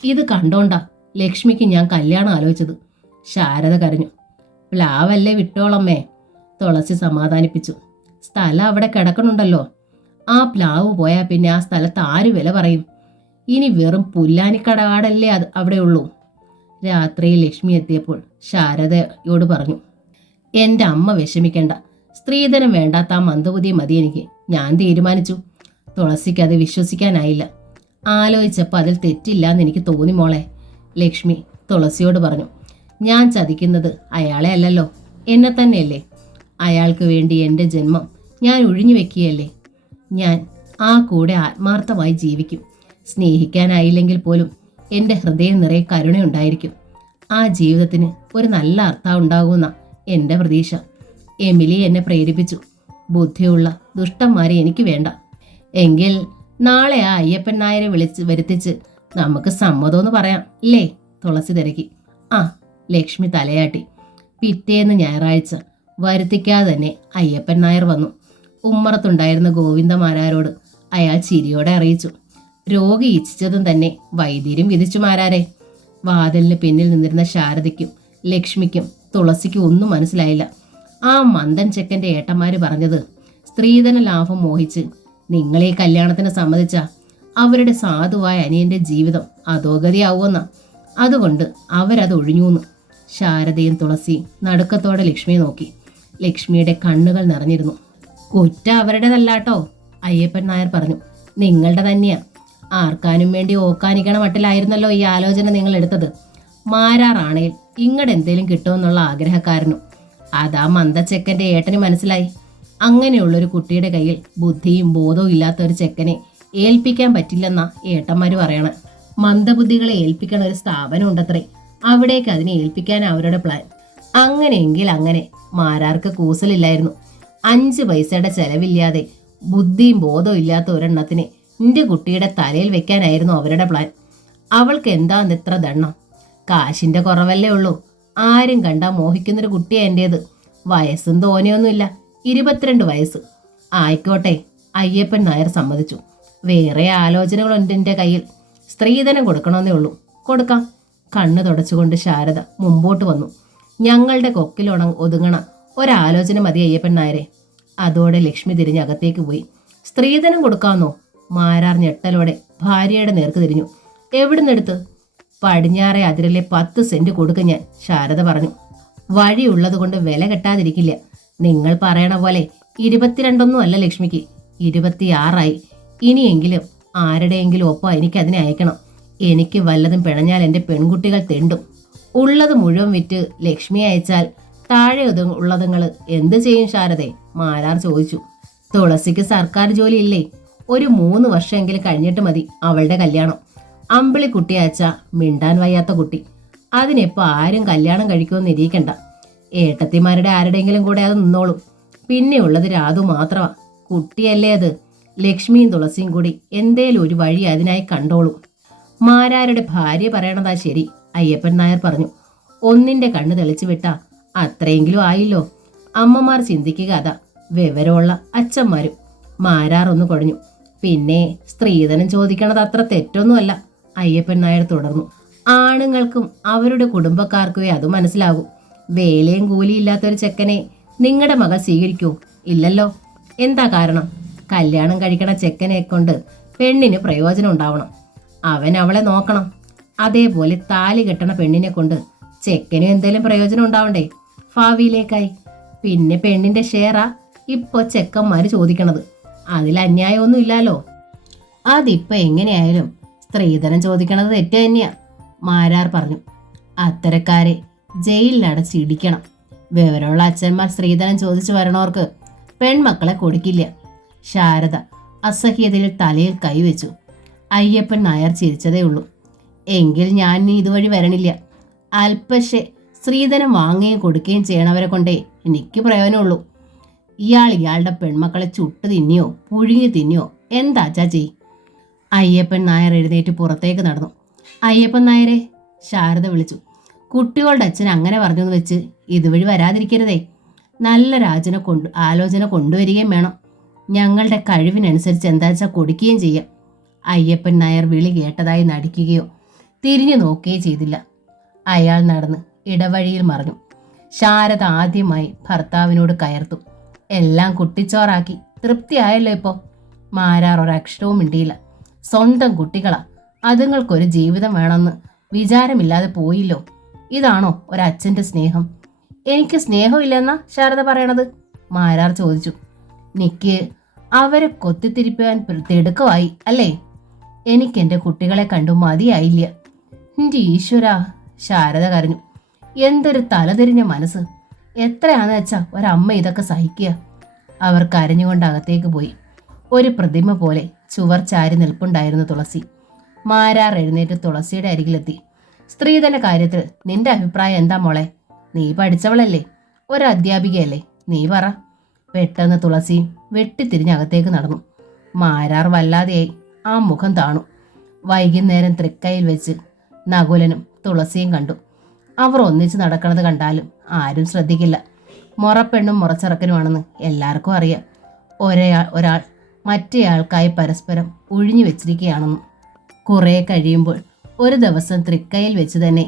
ഇത് കണ്ടോണ്ടാ ലക്ഷ്മിക്ക് ഞാൻ കല്യാണം ആലോചിച്ചത്. ശാരദ കരഞ്ഞു. പ്ലാവല്ലേ വിട്ടോളമ്മേ. തുളസി സമാധാനിപ്പിച്ചു. സ്ഥലം അവിടെ കിടക്കണുണ്ടല്ലോ. ആ പ്ലാവ് പോയാൽ പിന്നെ ആ സ്ഥലത്ത് ആര് വില പറയും? ഇനി വെറും പുല്ലാനിക്കടകാടല്ലേ അത് അവിടെ ഉള്ളൂ. രാത്രിയിൽ ലക്ഷ്മി എത്തിയപ്പോൾ ശാരദയോട് പറഞ്ഞു, എൻ്റെ അമ്മ വിഷമിക്കണ്ട. സ്ത്രീധനം വേണ്ടാത്ത ആ മന്ദബുദ്ധി മതി എനിക്ക്. ഞാൻ തീരുമാനിച്ചു. തുളസിക്ക് അത് വിശ്വസിക്കാനായില്ല. ആലോചിച്ചപ്പോൾ അതിൽ തെറ്റില്ലാന്ന് എനിക്ക് തോന്നി മോളെ. ലക്ഷ്മി തുളസിയോട് പറഞ്ഞു, ഞാൻ ചതിക്കുന്നത് അയാളെ അല്ലല്ലോ, എന്നെ തന്നെയല്ലേ. അയാൾക്ക് വേണ്ടി എൻ്റെ ജന്മം ഞാൻ ഒഴിഞ്ഞു വെക്കുകയല്ലേ. ഞാൻ ആ കൂടെ ആത്മാർത്ഥമായി ജീവിക്കും. സ്നേഹിക്കാനായില്ലെങ്കിൽ പോലും എൻ്റെ ഹൃദയം നിറയെ കരുണയുണ്ടായിരിക്കും. ആ ജീവിതത്തിന് ഒരു നല്ല അർത്ഥം ഉണ്ടാകുമെന്ന എൻ്റെ പ്രതീക്ഷ. എമിലി എന്നെ പ്രേരിപ്പിച്ചു. ബുദ്ധിയുള്ള ദുഷ്ടന്മാരെ എനിക്ക് വേണ്ട. എങ്കിൽ നാളെ ആ അയ്യപ്പൻ നായരെ വരുത്തിച്ച് നമുക്ക് സമ്മതമെന്ന് പറയാം അല്ലേ? തുളസി തിരക്കി. ആ, ലക്ഷ്മി തലയാട്ടി. പിറ്റേന്ന് ഞായറാഴ്ച വരുത്തിക്കാതെ തന്നെ അയ്യപ്പൻ നായർ വന്നു. ഉമ്മറത്തുണ്ടായിരുന്ന ഗോവിന്ദമാരാരോട് അയാൾ ചിരിയോടെ അറിയിച്ചു. രോഗി ഇച്ഛിച്ചതും തന്നെ വൈദ്യരും വിധിച്ചു മാരാരെ. വാതിലിന് പിന്നിൽ നിന്നിരുന്ന ശാരദയ്ക്കും ലക്ഷ്മിക്കും തുളസിക്കും ഒന്നും മനസ്സിലായില്ല. ആ മന്ദൻ ചെക്കൻ്റെ ഏട്ടന്മാര് പറഞ്ഞത് സ്ത്രീധന ലാഭം മോഹിച്ച് നിങ്ങളെ കല്യാണത്തിന് സമ്മതിച്ച അവരുടെ സാധുവായ അനിയന്റെ ജീവിതം അധോഗതിയാവുമെന്ന. അതുകൊണ്ട് അവരത് ഒഴിഞ്ഞൂന്ന്. ശാരദയും തുളസിയും നടുക്കത്തോടെ ലക്ഷ്മിയെ നോക്കി. ലക്ഷ്മിയുടെ കണ്ണുകൾ നിറഞ്ഞിരുന്നു. കുറ്റ അവരുടേതല്ലാട്ടോ, അയ്യപ്പൻ നായർ പറഞ്ഞു. നിങ്ങളുടെ തന്നെയാ. ആർക്കാനും വേണ്ടി ഓക്കാനിക്കണ മട്ടിലായിരുന്നല്ലോ ഈ ആലോചന നിങ്ങൾ എടുത്തത്. മാരാറാണേൽ ഇങ്ങടെന്തേലും കിട്ടുമെന്നുള്ള ആഗ്രഹക്കാരനും. അതാ മന്ദച്ചെക്കൻ്റെ ഏട്ടന് മനസ്സിലായി. അങ്ങനെയുള്ളൊരു കുട്ടിയുടെ കയ്യിൽ ബുദ്ധിയും ബോധവും ഇല്ലാത്ത ഒരു ചെക്കനെ ഏൽപ്പിക്കാൻ പറ്റില്ലെന്നാ ഏട്ടന്മാര് പറയണ. മന്ദബുദ്ധികളെ ഏൽപ്പിക്കണ ഒരു സ്ഥാപനം ഉണ്ടത്രേ. അവിടേക്ക് അതിനെ ഏൽപ്പിക്കാൻ അവരുടെ പ്ലാൻ. അങ്ങനെയെങ്കിൽ അങ്ങനെ. മാരാർക്ക് കൂസലില്ലായിരുന്നു. 5 പൈസയുടെ ചെലവില്ലാതെ ബുദ്ധിയും ബോധവും ഇല്ലാത്ത ഒരെണ്ണത്തിനെ നിന്റെ കുട്ടിയുടെ തലയിൽ വെക്കാനായിരുന്നു അവരുടെ പ്ലാൻ. അവൾക്ക് എന്താന്ന് ഇത്ര ദണ്ണം? കാശിന്റെ കുറവല്ലേ ഉള്ളൂ. ആരും കണ്ടാ മോഹിക്കുന്നൊരു കുട്ടിയാ എൻ്റേത്. വയസ്സും തോന്നിയൊന്നുമില്ല. 22 വയസ്സ്. ആയിക്കോട്ടെ, അയ്യപ്പൻ നായർ സമ്മതിച്ചു. വേറെ ആലോചനകളുണ്ട് എൻ്റെ കയ്യിൽ. സ്ത്രീധനം കൊടുക്കണമെന്നേ ഉള്ളൂ. കൊടുക്കാം. കണ്ണ് തുടച്ചുകൊണ്ട് ശാരദ മുമ്പോട്ട് വന്നു. ഞങ്ങളുടെ കൊക്കിൽ ഒതുങ്ങണ ഒരാലോചന മതി അയ്യപ്പൻ നായരെ. അതോടെ ലക്ഷ്മി തിരിഞ്ഞ് അകത്തേക്ക് പോയി. സ്ത്രീധനം കൊടുക്കാമെന്നോ? മാരാർ ഞെട്ടലോടെ ഭാര്യയുടെ നേർക്ക് തിരിഞ്ഞു. എവിടുന്നെടുത്ത്? പടിഞ്ഞാറെ അതിരിലെ 10 സെന്റ് കൊടുക്ക ഞാൻ, ശാരദ പറഞ്ഞു. വഴിയുള്ളത് കൊണ്ട് വില കെട്ടാതിരിക്കില്ല. നിങ്ങൾ പറയണ പോലെ 22 അല്ല ലക്ഷ്മിക്ക്, 26 ഇനിയെങ്കിലും ആരുടെയെങ്കിലും ഒപ്പം എനിക്ക് അതിനെ അയക്കണം. എനിക്ക് വല്ലതും പിഴഞ്ഞാൽ എൻ്റെ പെൺകുട്ടികൾ തെണ്ടും. ഉള്ളത് മുഴുവൻ വിറ്റ് ലക്ഷ്മി അയച്ചാൽ താഴെ ഉള്ളതുങ്ങൾ എന്ത് ചെയ്യും ശാരദേ? മാരാർ ചോദിച്ചു. തുളസിക്ക് സർക്കാർ ജോലി ഇല്ലേ? ഒരു 3 വർഷമെങ്കിലും കഴിഞ്ഞിട്ട് മതി അവളുടെ കല്യാണം. അമ്പിളി കുട്ടി അയച്ച മിണ്ടാൻ വയ്യാത്ത കുട്ടി. അതിനിപ്പോൾ ആരും കല്യാണം കഴിക്കുമെന്ന് ഇരിക്കണ്ട. ഏട്ടത്തിമാരുടെ ആരുടെയെങ്കിലും കൂടെ അത് നിന്നോളും. പിന്നെയുള്ളത് രാധു മാത്രമാ. കുട്ടിയല്ലേ അത്. ലക്ഷ്മിയും തുളസിയും കൂടി എന്തേലും ഒരു വഴി അതിനായി കണ്ടോളും. മാരാരുടെ ഭാര്യ പറയണതാ ശരി, അയ്യപ്പൻ നായർ പറഞ്ഞു. ഒന്നിന്റെ കണ്ണ് തെളിച്ചു വിട്ടാ അത്രയെങ്കിലും ആയില്ലോ. അമ്മമാർ ചിന്തിക്കുക അതാ. വിവരമുള്ള അച്ഛന്മാരും. മാരാർ ഒന്ന് കുഴഞ്ഞു. പിന്നെ സ്ത്രീധനം ചോദിക്കണത് അത്ര തെറ്റൊന്നുമല്ല, അയ്യപ്പൻ നായർ തുടർന്നു. ആണുങ്ങൾക്കും അവരുടെ കുടുംബക്കാർക്കുമേ അത് മനസ്സിലാകൂ. വേലയും കൂലിയില്ലാത്തൊരു ചെക്കനെ നിങ്ങളുടെ മകൾ സ്വീകരിക്കൂ? ഇല്ലല്ലോ. എന്താ കാരണം? കല്യാണം കഴിക്കണ ചെക്കനെ കൊണ്ട് പെണ്ണിന് പ്രയോജനം ഉണ്ടാവണം. അവൻ അവളെ നോക്കണം. അതേപോലെ താലി കെട്ടണ പെണ്ണിനെ കൊണ്ട് ചെക്കനും എന്തേലും പ്രയോജനം ഉണ്ടാവണ്ടേ ഭാവിയിലേക്കായി? പിന്നെ പെണ്ണിന്റെ ഷെയറാ ഇപ്പൊ ചെക്കന്മാര് ചോദിക്കണത്. അതിൽ അന്യായമൊന്നും ഇല്ലല്ലോ. അതിപ്പോ എങ്ങനെയായാലും സ്ത്രീധനം ചോദിക്കണത് തെറ്റ് തന്നെയാ, മാരാർ പറഞ്ഞു. അത്തരക്കാരെ ജയിലിലടച്ചിടിക്കണം. വിവരമുള്ള അച്ഛന്മാർ സ്ത്രീധനം ചോദിച്ചു വരണവർക്ക് പെൺമക്കളെ കൊടുക്കില്ല. ശാരദ അസഹ്യതയിൽ തലയിൽ കൈവച്ചു. അയ്യപ്പൻ നായർ ചിരിച്ചതേ ഉള്ളൂ. എങ്കിൽ ഞാൻ ഇതുവഴി വരണില്ല. അല്പശേ സ്ത്രീധനം വാങ്ങുകയും കൊടുക്കുകയും ചെയ്യണവരെ കൊണ്ടേ എനിക്ക് പ്രയോജനമുള്ളൂ. ഇയാളുടെ പെൺമക്കളെ ചുട്ട് തിന്നിയോ പുഴുങ്ങി തിന്നിയോ എന്താച്ചാ ചെയ്? അയ്യപ്പൻ നായർ എഴുന്നേറ്റ് പുറത്തേക്ക് നടന്നു. അയ്യപ്പൻ നായരെ, ശാരദ വിളിച്ചു. കുട്ടികളുടെ അച്ഛൻ അങ്ങനെ പറഞ്ഞെന്ന് വെച്ച് ഇതുവഴി വരാതിരിക്കരുതേ. നല്ല ആലോചന കൊണ്ടുവരികയും വേണം. ഞങ്ങളുടെ കഴിവിനനുസരിച്ച് എന്താച്ചാ കൊടുക്കുകയും ചെയ്യാം. അയ്യപ്പൻ നായർ വിളി കേട്ടതായി നടിക്കുകയോ തിരിഞ്ഞു നോക്കുകയോ ചെയ്തില്ല. അയാൾ നടന്ന് ഇടവഴിയിൽ മറഞ്ഞു. ശാരദ ആദ്യമായി ഭർത്താവിനോട് കയർത്തു. എല്ലാം കുട്ടിച്ചോറാക്കി തൃപ്തിയായല്ലോ ഇപ്പോൾ. മാരാർ ഒരക്ഷരവും മിണ്ടിയില്ല. സ്വന്തം കുട്ടികളാ, അതുങ്ങൾക്കൊരു ജീവിതം വേണമെന്ന് വിചാരമില്ലാതെ പോയില്ലോ. ഇതാണോ ഒരച്ഛൻ്റെ സ്നേഹം? എനിക്ക് സ്നേഹമില്ലെന്നാ ശാരദ പറയണത്? മാരാർ ചോദിച്ചു. നിക്ക് അവരെ കൊത്തിത്തിരിപ്പാൻ തിടുക്കമായി അല്ലേ? എനിക്കെൻ്റെ കുട്ടികളെ കണ്ടു മതിയായില്ല. എൻ്റെ ഈശ്വരാ, ശാരദ കരഞ്ഞു. എന്തൊരു തലതിരിഞ്ഞ മനസ്സ്! എത്രയാന്ന് വെച്ചാ ഒരമ്മ ഇതൊക്കെ സഹിക്കുക? അവർ കരഞ്ഞുകൊണ്ട് അകത്തേക്ക് പോയി. ഒരു പ്രതിമ പോലെ ചുവർ ചാരി നിൽപ്പുണ്ടായിരുന്നു തുളസി. മാരാർ എഴുന്നേറ്റ് തുളസിയുടെ അരികിലെത്തി. സ്ത്രീധന കാര്യത്തിൽ നിന്റെ അഭിപ്രായം എന്താ മോളെ? നീ പഠിച്ചവളല്ലേ, ഒരു അധ്യാപികയല്ലേ, നീ പറ. പെട്ടെന്ന് തുളസി വെട്ടിത്തിരിഞ്ഞ് അകത്തേക്ക് നടന്നു. മാരാർ വല്ലാതെയായി. ആ മുഖം താണു. വൈകുന്നേരം തൃക്കയിൽ വെച്ച് നകുലനും തുളസിയും കണ്ടു. അവർ ഒന്നിച്ച് നടക്കുന്നത് കണ്ടാലും ആരും ശ്രദ്ധിക്കില്ല. മുറപ്പെണ്ണും മുറച്ചിറക്കനുമാണെന്ന് എല്ലാവർക്കും അറിയാം. ഒരാൾ മറ്റേയാൾക്കായി പരസ്പരം ഒഴിഞ്ഞു വെച്ചിരിക്കുകയാണെന്ന്. കുറേ കഴിയുമ്പോൾ ഒരു ദിവസം തൃക്കയിൽ വെച്ച് തന്നെ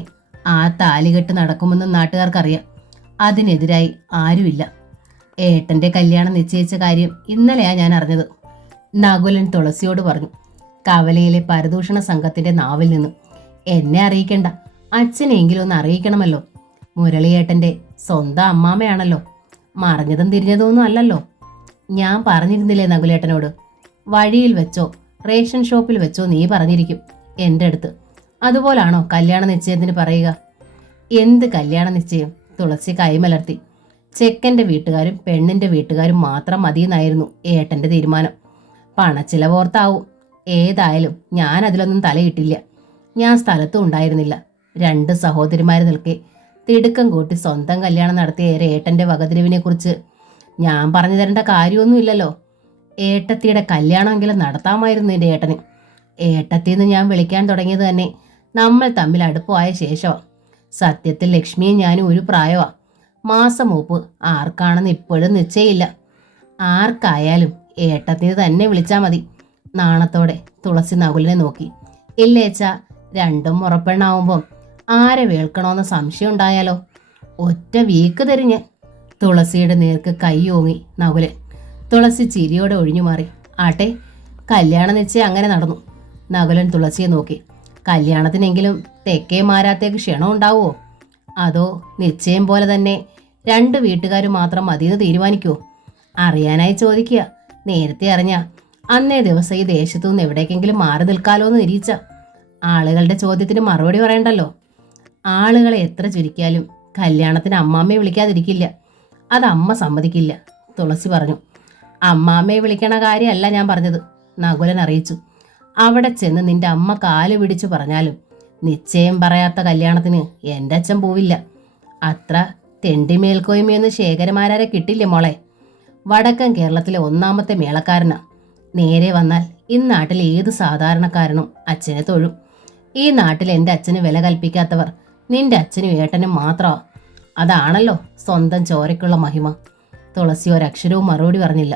ആ താലികെട്ട് നടക്കുമെന്ന് നാട്ടുകാർക്കറിയാം. അതിനെതിരായി ആരുമില്ല. ഏട്ടൻ്റെ കല്യാണം നിശ്ചയിച്ച കാര്യം ഇന്നലെയാ ഞാൻ അറിഞ്ഞത്, നകുലൻ തുളസിയോട് പറഞ്ഞു. കവലയിലെ പരദൂഷണ സംഘത്തിന്റെ നാവിൽ നിന്നും. എന്നെ അറിയിക്കണ്ട, അച്ഛനെങ്കിലും ഒന്ന് അറിയിക്കണമല്ലോ. മുരളിയേട്ടൻ്റെ സ്വന്തം അമ്മാമയാണല്ലോ, മറിഞ്ഞതും തിരിഞ്ഞതൊന്നും അല്ലല്ലോ. ഞാൻ പറഞ്ഞിരുന്നില്ലേ നകുലേട്ടനോട്? വഴിയിൽ വെച്ചോ റേഷൻ ഷോപ്പിൽ വെച്ചോ നീ പറഞ്ഞിരിക്കും എൻ്റെ അടുത്ത്. അതുപോലാണോ കല്യാണ നിശ്ചയത്തിന് പറയുക? എന്ത് കല്യാണ നിശ്ചയം? തുളസി കൈമലർത്തി. ചെക്കൻ്റെ വീട്ടുകാരും പെണ്ണിൻ്റെ വീട്ടുകാരും മാത്രം മതിയെന്നായിരുന്നു ഏട്ടൻ്റെ തീരുമാനം. പണച്ചിലവോർത്താവും. ഏതായാലും ഞാൻ അതിലൊന്നും തലയിട്ടില്ല. ഞാൻ സ്ഥലത്തും ഉണ്ടായിരുന്നില്ല. 2 സഹോദരിമാർ നിൽക്കെ തിടുക്കം കൂട്ടി സ്വന്തം കല്യാണം നടത്തിയ ഏട്ടൻ്റെ വകതിരിവിനെ കുറിച്ച് ഞാൻ പറഞ്ഞു തരേണ്ട കാര്യമൊന്നുമില്ലല്ലോ. ഏട്ടത്തിയുടെ കല്യാണമെങ്കിലും നടത്താമായിരുന്നു എൻ്റെ ഏട്ടന്. ഏട്ടത്തിന്ന് ഞാൻ വിളിക്കാൻ തുടങ്ങിയത് തന്നെ നമ്മൾ തമ്മിൽ അടുപ്പമായ ശേഷമാണ്. സത്യത്തിൽ ലക്ഷ്മിയും ഞാനും ഒരു പ്രായമാണ്. മാസം മൂപ്പ് ആർക്കാണെന്ന് ഇപ്പോഴും നിശ്ചയമില്ല. ആർക്കായാലും ഏട്ടത്തിന് തന്നെ വിളിച്ചാൽ മതി. നാണത്തോടെ തുളസി നകുലിനെ നോക്കി. ഇല്ലേച്ചാ, രണ്ടും മുറപ്പെണ്ണാവുമ്പം ആരെ വേൾക്കണോന്ന് സംശയം ഉണ്ടായാലോ? ഒറ്റ വീക്ക് തിരിഞ്ഞ് തുളസിയുടെ നേർക്ക് കൈ ഓങ്ങി നകുലൻ. തുളസി ചിരിയോടെ ഒഴിഞ്ഞു മാറി. ആട്ടെ, കല്യാണ നിശ്ചയം അങ്ങനെ നടന്നു. നകുലൻ തുളസിയെ നോക്കി. കല്യാണത്തിനെങ്കിലും തെക്കേ മാരാത്തേക്ക് ക്ഷണം ഉണ്ടാവുമോ? അതോ നിശ്ചയം പോലെ തന്നെ 2 വീട്ടുകാർ മാത്രം മതിയെന്ന് തീരുമാനിക്കുമോ? അറിയാനായി ചോദിക്കുക. നേരത്തെ അറിഞ്ഞ അന്നേ ദിവസം ഈ ദേശത്തുനിന്ന് എവിടേക്കെങ്കിലും മാറി നിൽക്കാലോ എന്ന് നിരീച്ച. ആളുകളുടെ ചോദ്യത്തിന് മറുപടി പറയണ്ടല്ലോ. ആളുകളെ എത്ര ചുരുക്കിയാലും കല്യാണത്തിന് അമ്മാമ്മയെ വിളിക്കാതിരിക്കില്ല. അത് അമ്മ സമ്മതിക്കില്ല, തുളസി പറഞ്ഞു. അമ്മാമ്മയെ വിളിക്കണ കാര്യമല്ല ഞാൻ പറഞ്ഞത്, നകുലൻ അറിയിച്ചു. അവിടെ ചെന്ന് നിന്റെ അമ്മ കാല് പിടിച്ചു പറഞ്ഞാലും നിശ്ചയം പറയാത്ത കല്യാണത്തിന് എൻ്റെ അച്ഛൻ പോവില്ല. അത്ര തെണ്ടിമേൽക്കോയ്മയൊന്നും ശേഖരമാരാരെ കിട്ടില്ലേ മോളെ. വടക്കൻ കേരളത്തിലെ 1ാമത്തെ മേളക്കാരനാ. നേരെ വന്നാൽ ഇന്നാട്ടിൽ ഏത് സാധാരണക്കാരനും അച്ഛനെ തൊഴും. ഈ നാട്ടിൽ എൻ്റെ അച്ഛന് വില കൽപ്പിക്കാത്തവർ നിന്റെ അച്ഛനും ഏട്ടനും മാത്രമാ. അതാണല്ലോ സ്വന്തം ചോരയ്ക്കുള്ള മഹിമ. തുളസി ഒരക്ഷരവും മറുപടി പറഞ്ഞില്ല.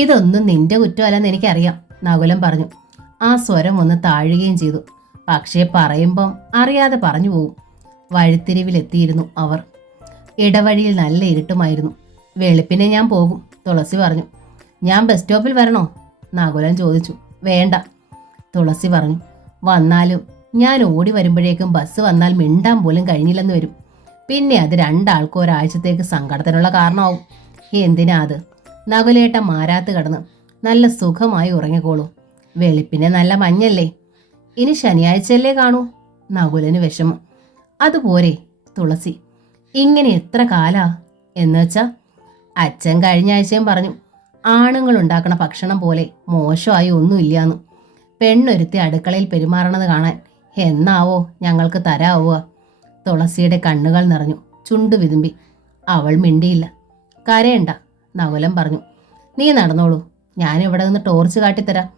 ഇതൊന്നും നിന്റെ കുറ്റമല്ലെന്ന് എനിക്കറിയാം, നകുലൻ പറഞ്ഞു. ആ സ്വരം ഒന്ന് താഴുകയും ചെയ്തു. പക്ഷേ പറയുമ്പം അറിയാതെ പറഞ്ഞു പോവും. വഴിത്തിരിവിലെത്തിയിരുന്നു അവർ. ഇടവഴിയിൽ നല്ല ഇരുട്ടുമായിരുന്നു. വെളുപ്പിനെ ഞാൻ പോകും, തുളസി പറഞ്ഞു. ഞാൻ ബസ് സ്റ്റോപ്പിൽ വരണോ? നകുലൻ ചോദിച്ചു. വേണ്ട, തുളസി പറഞ്ഞു. വന്നാലും ഞാൻ ഓടി വരുമ്പോഴേക്കും ബസ് വന്നാൽ മിണ്ടാൻ പോലും കഴിഞ്ഞില്ലെന്ന് വരും. പിന്നെ അത് 2 ആൾക്കും ഒരാഴ്ചത്തേക്ക് സങ്കടത്തിനുള്ള കാരണമാവും. എന്തിനാ അത്? നകുലേട്ടൻ മാരാത്ത് കടന്ന് നല്ല സുഖമായി ഉറങ്ങിക്കോളൂ. വെളുപ്പിനെ നല്ല മഞ്ഞല്ലേ. ഇനി ശനിയാഴ്ചയല്ലേ കാണൂ. നകുലന് വിഷമം. അതുപോരെ തുളസി, ഇങ്ങനെ എത്ര കാലാ? എന്നുവെച്ചാ അച്ഛൻ കഴിഞ്ഞ ആഴ്ചയും പറഞ്ഞു ആണുങ്ങൾ ഉണ്ടാക്കണ ഭക്ഷണം പോലെ മോശമായി ഒന്നുമില്ലാന്ന്. പെണ്ണൊരുത്തി അടുക്കളയിൽ പെരുമാറണത് കാണാൻ എന്നാവോ ഞങ്ങൾക്ക് തരാവുക? തുളസിയുടെ കണ്ണുകൾ നിറഞ്ഞു. ചുണ്ടു വിതുമ്പി. അവൾ മിണ്ടിയില്ല. കരയണ്ട, നകുലൻ പറഞ്ഞു. നീ നടന്നോളൂ, ഞാനിവിടെ നിന്ന് ടോർച്ച് കാട്ടിത്തരാം.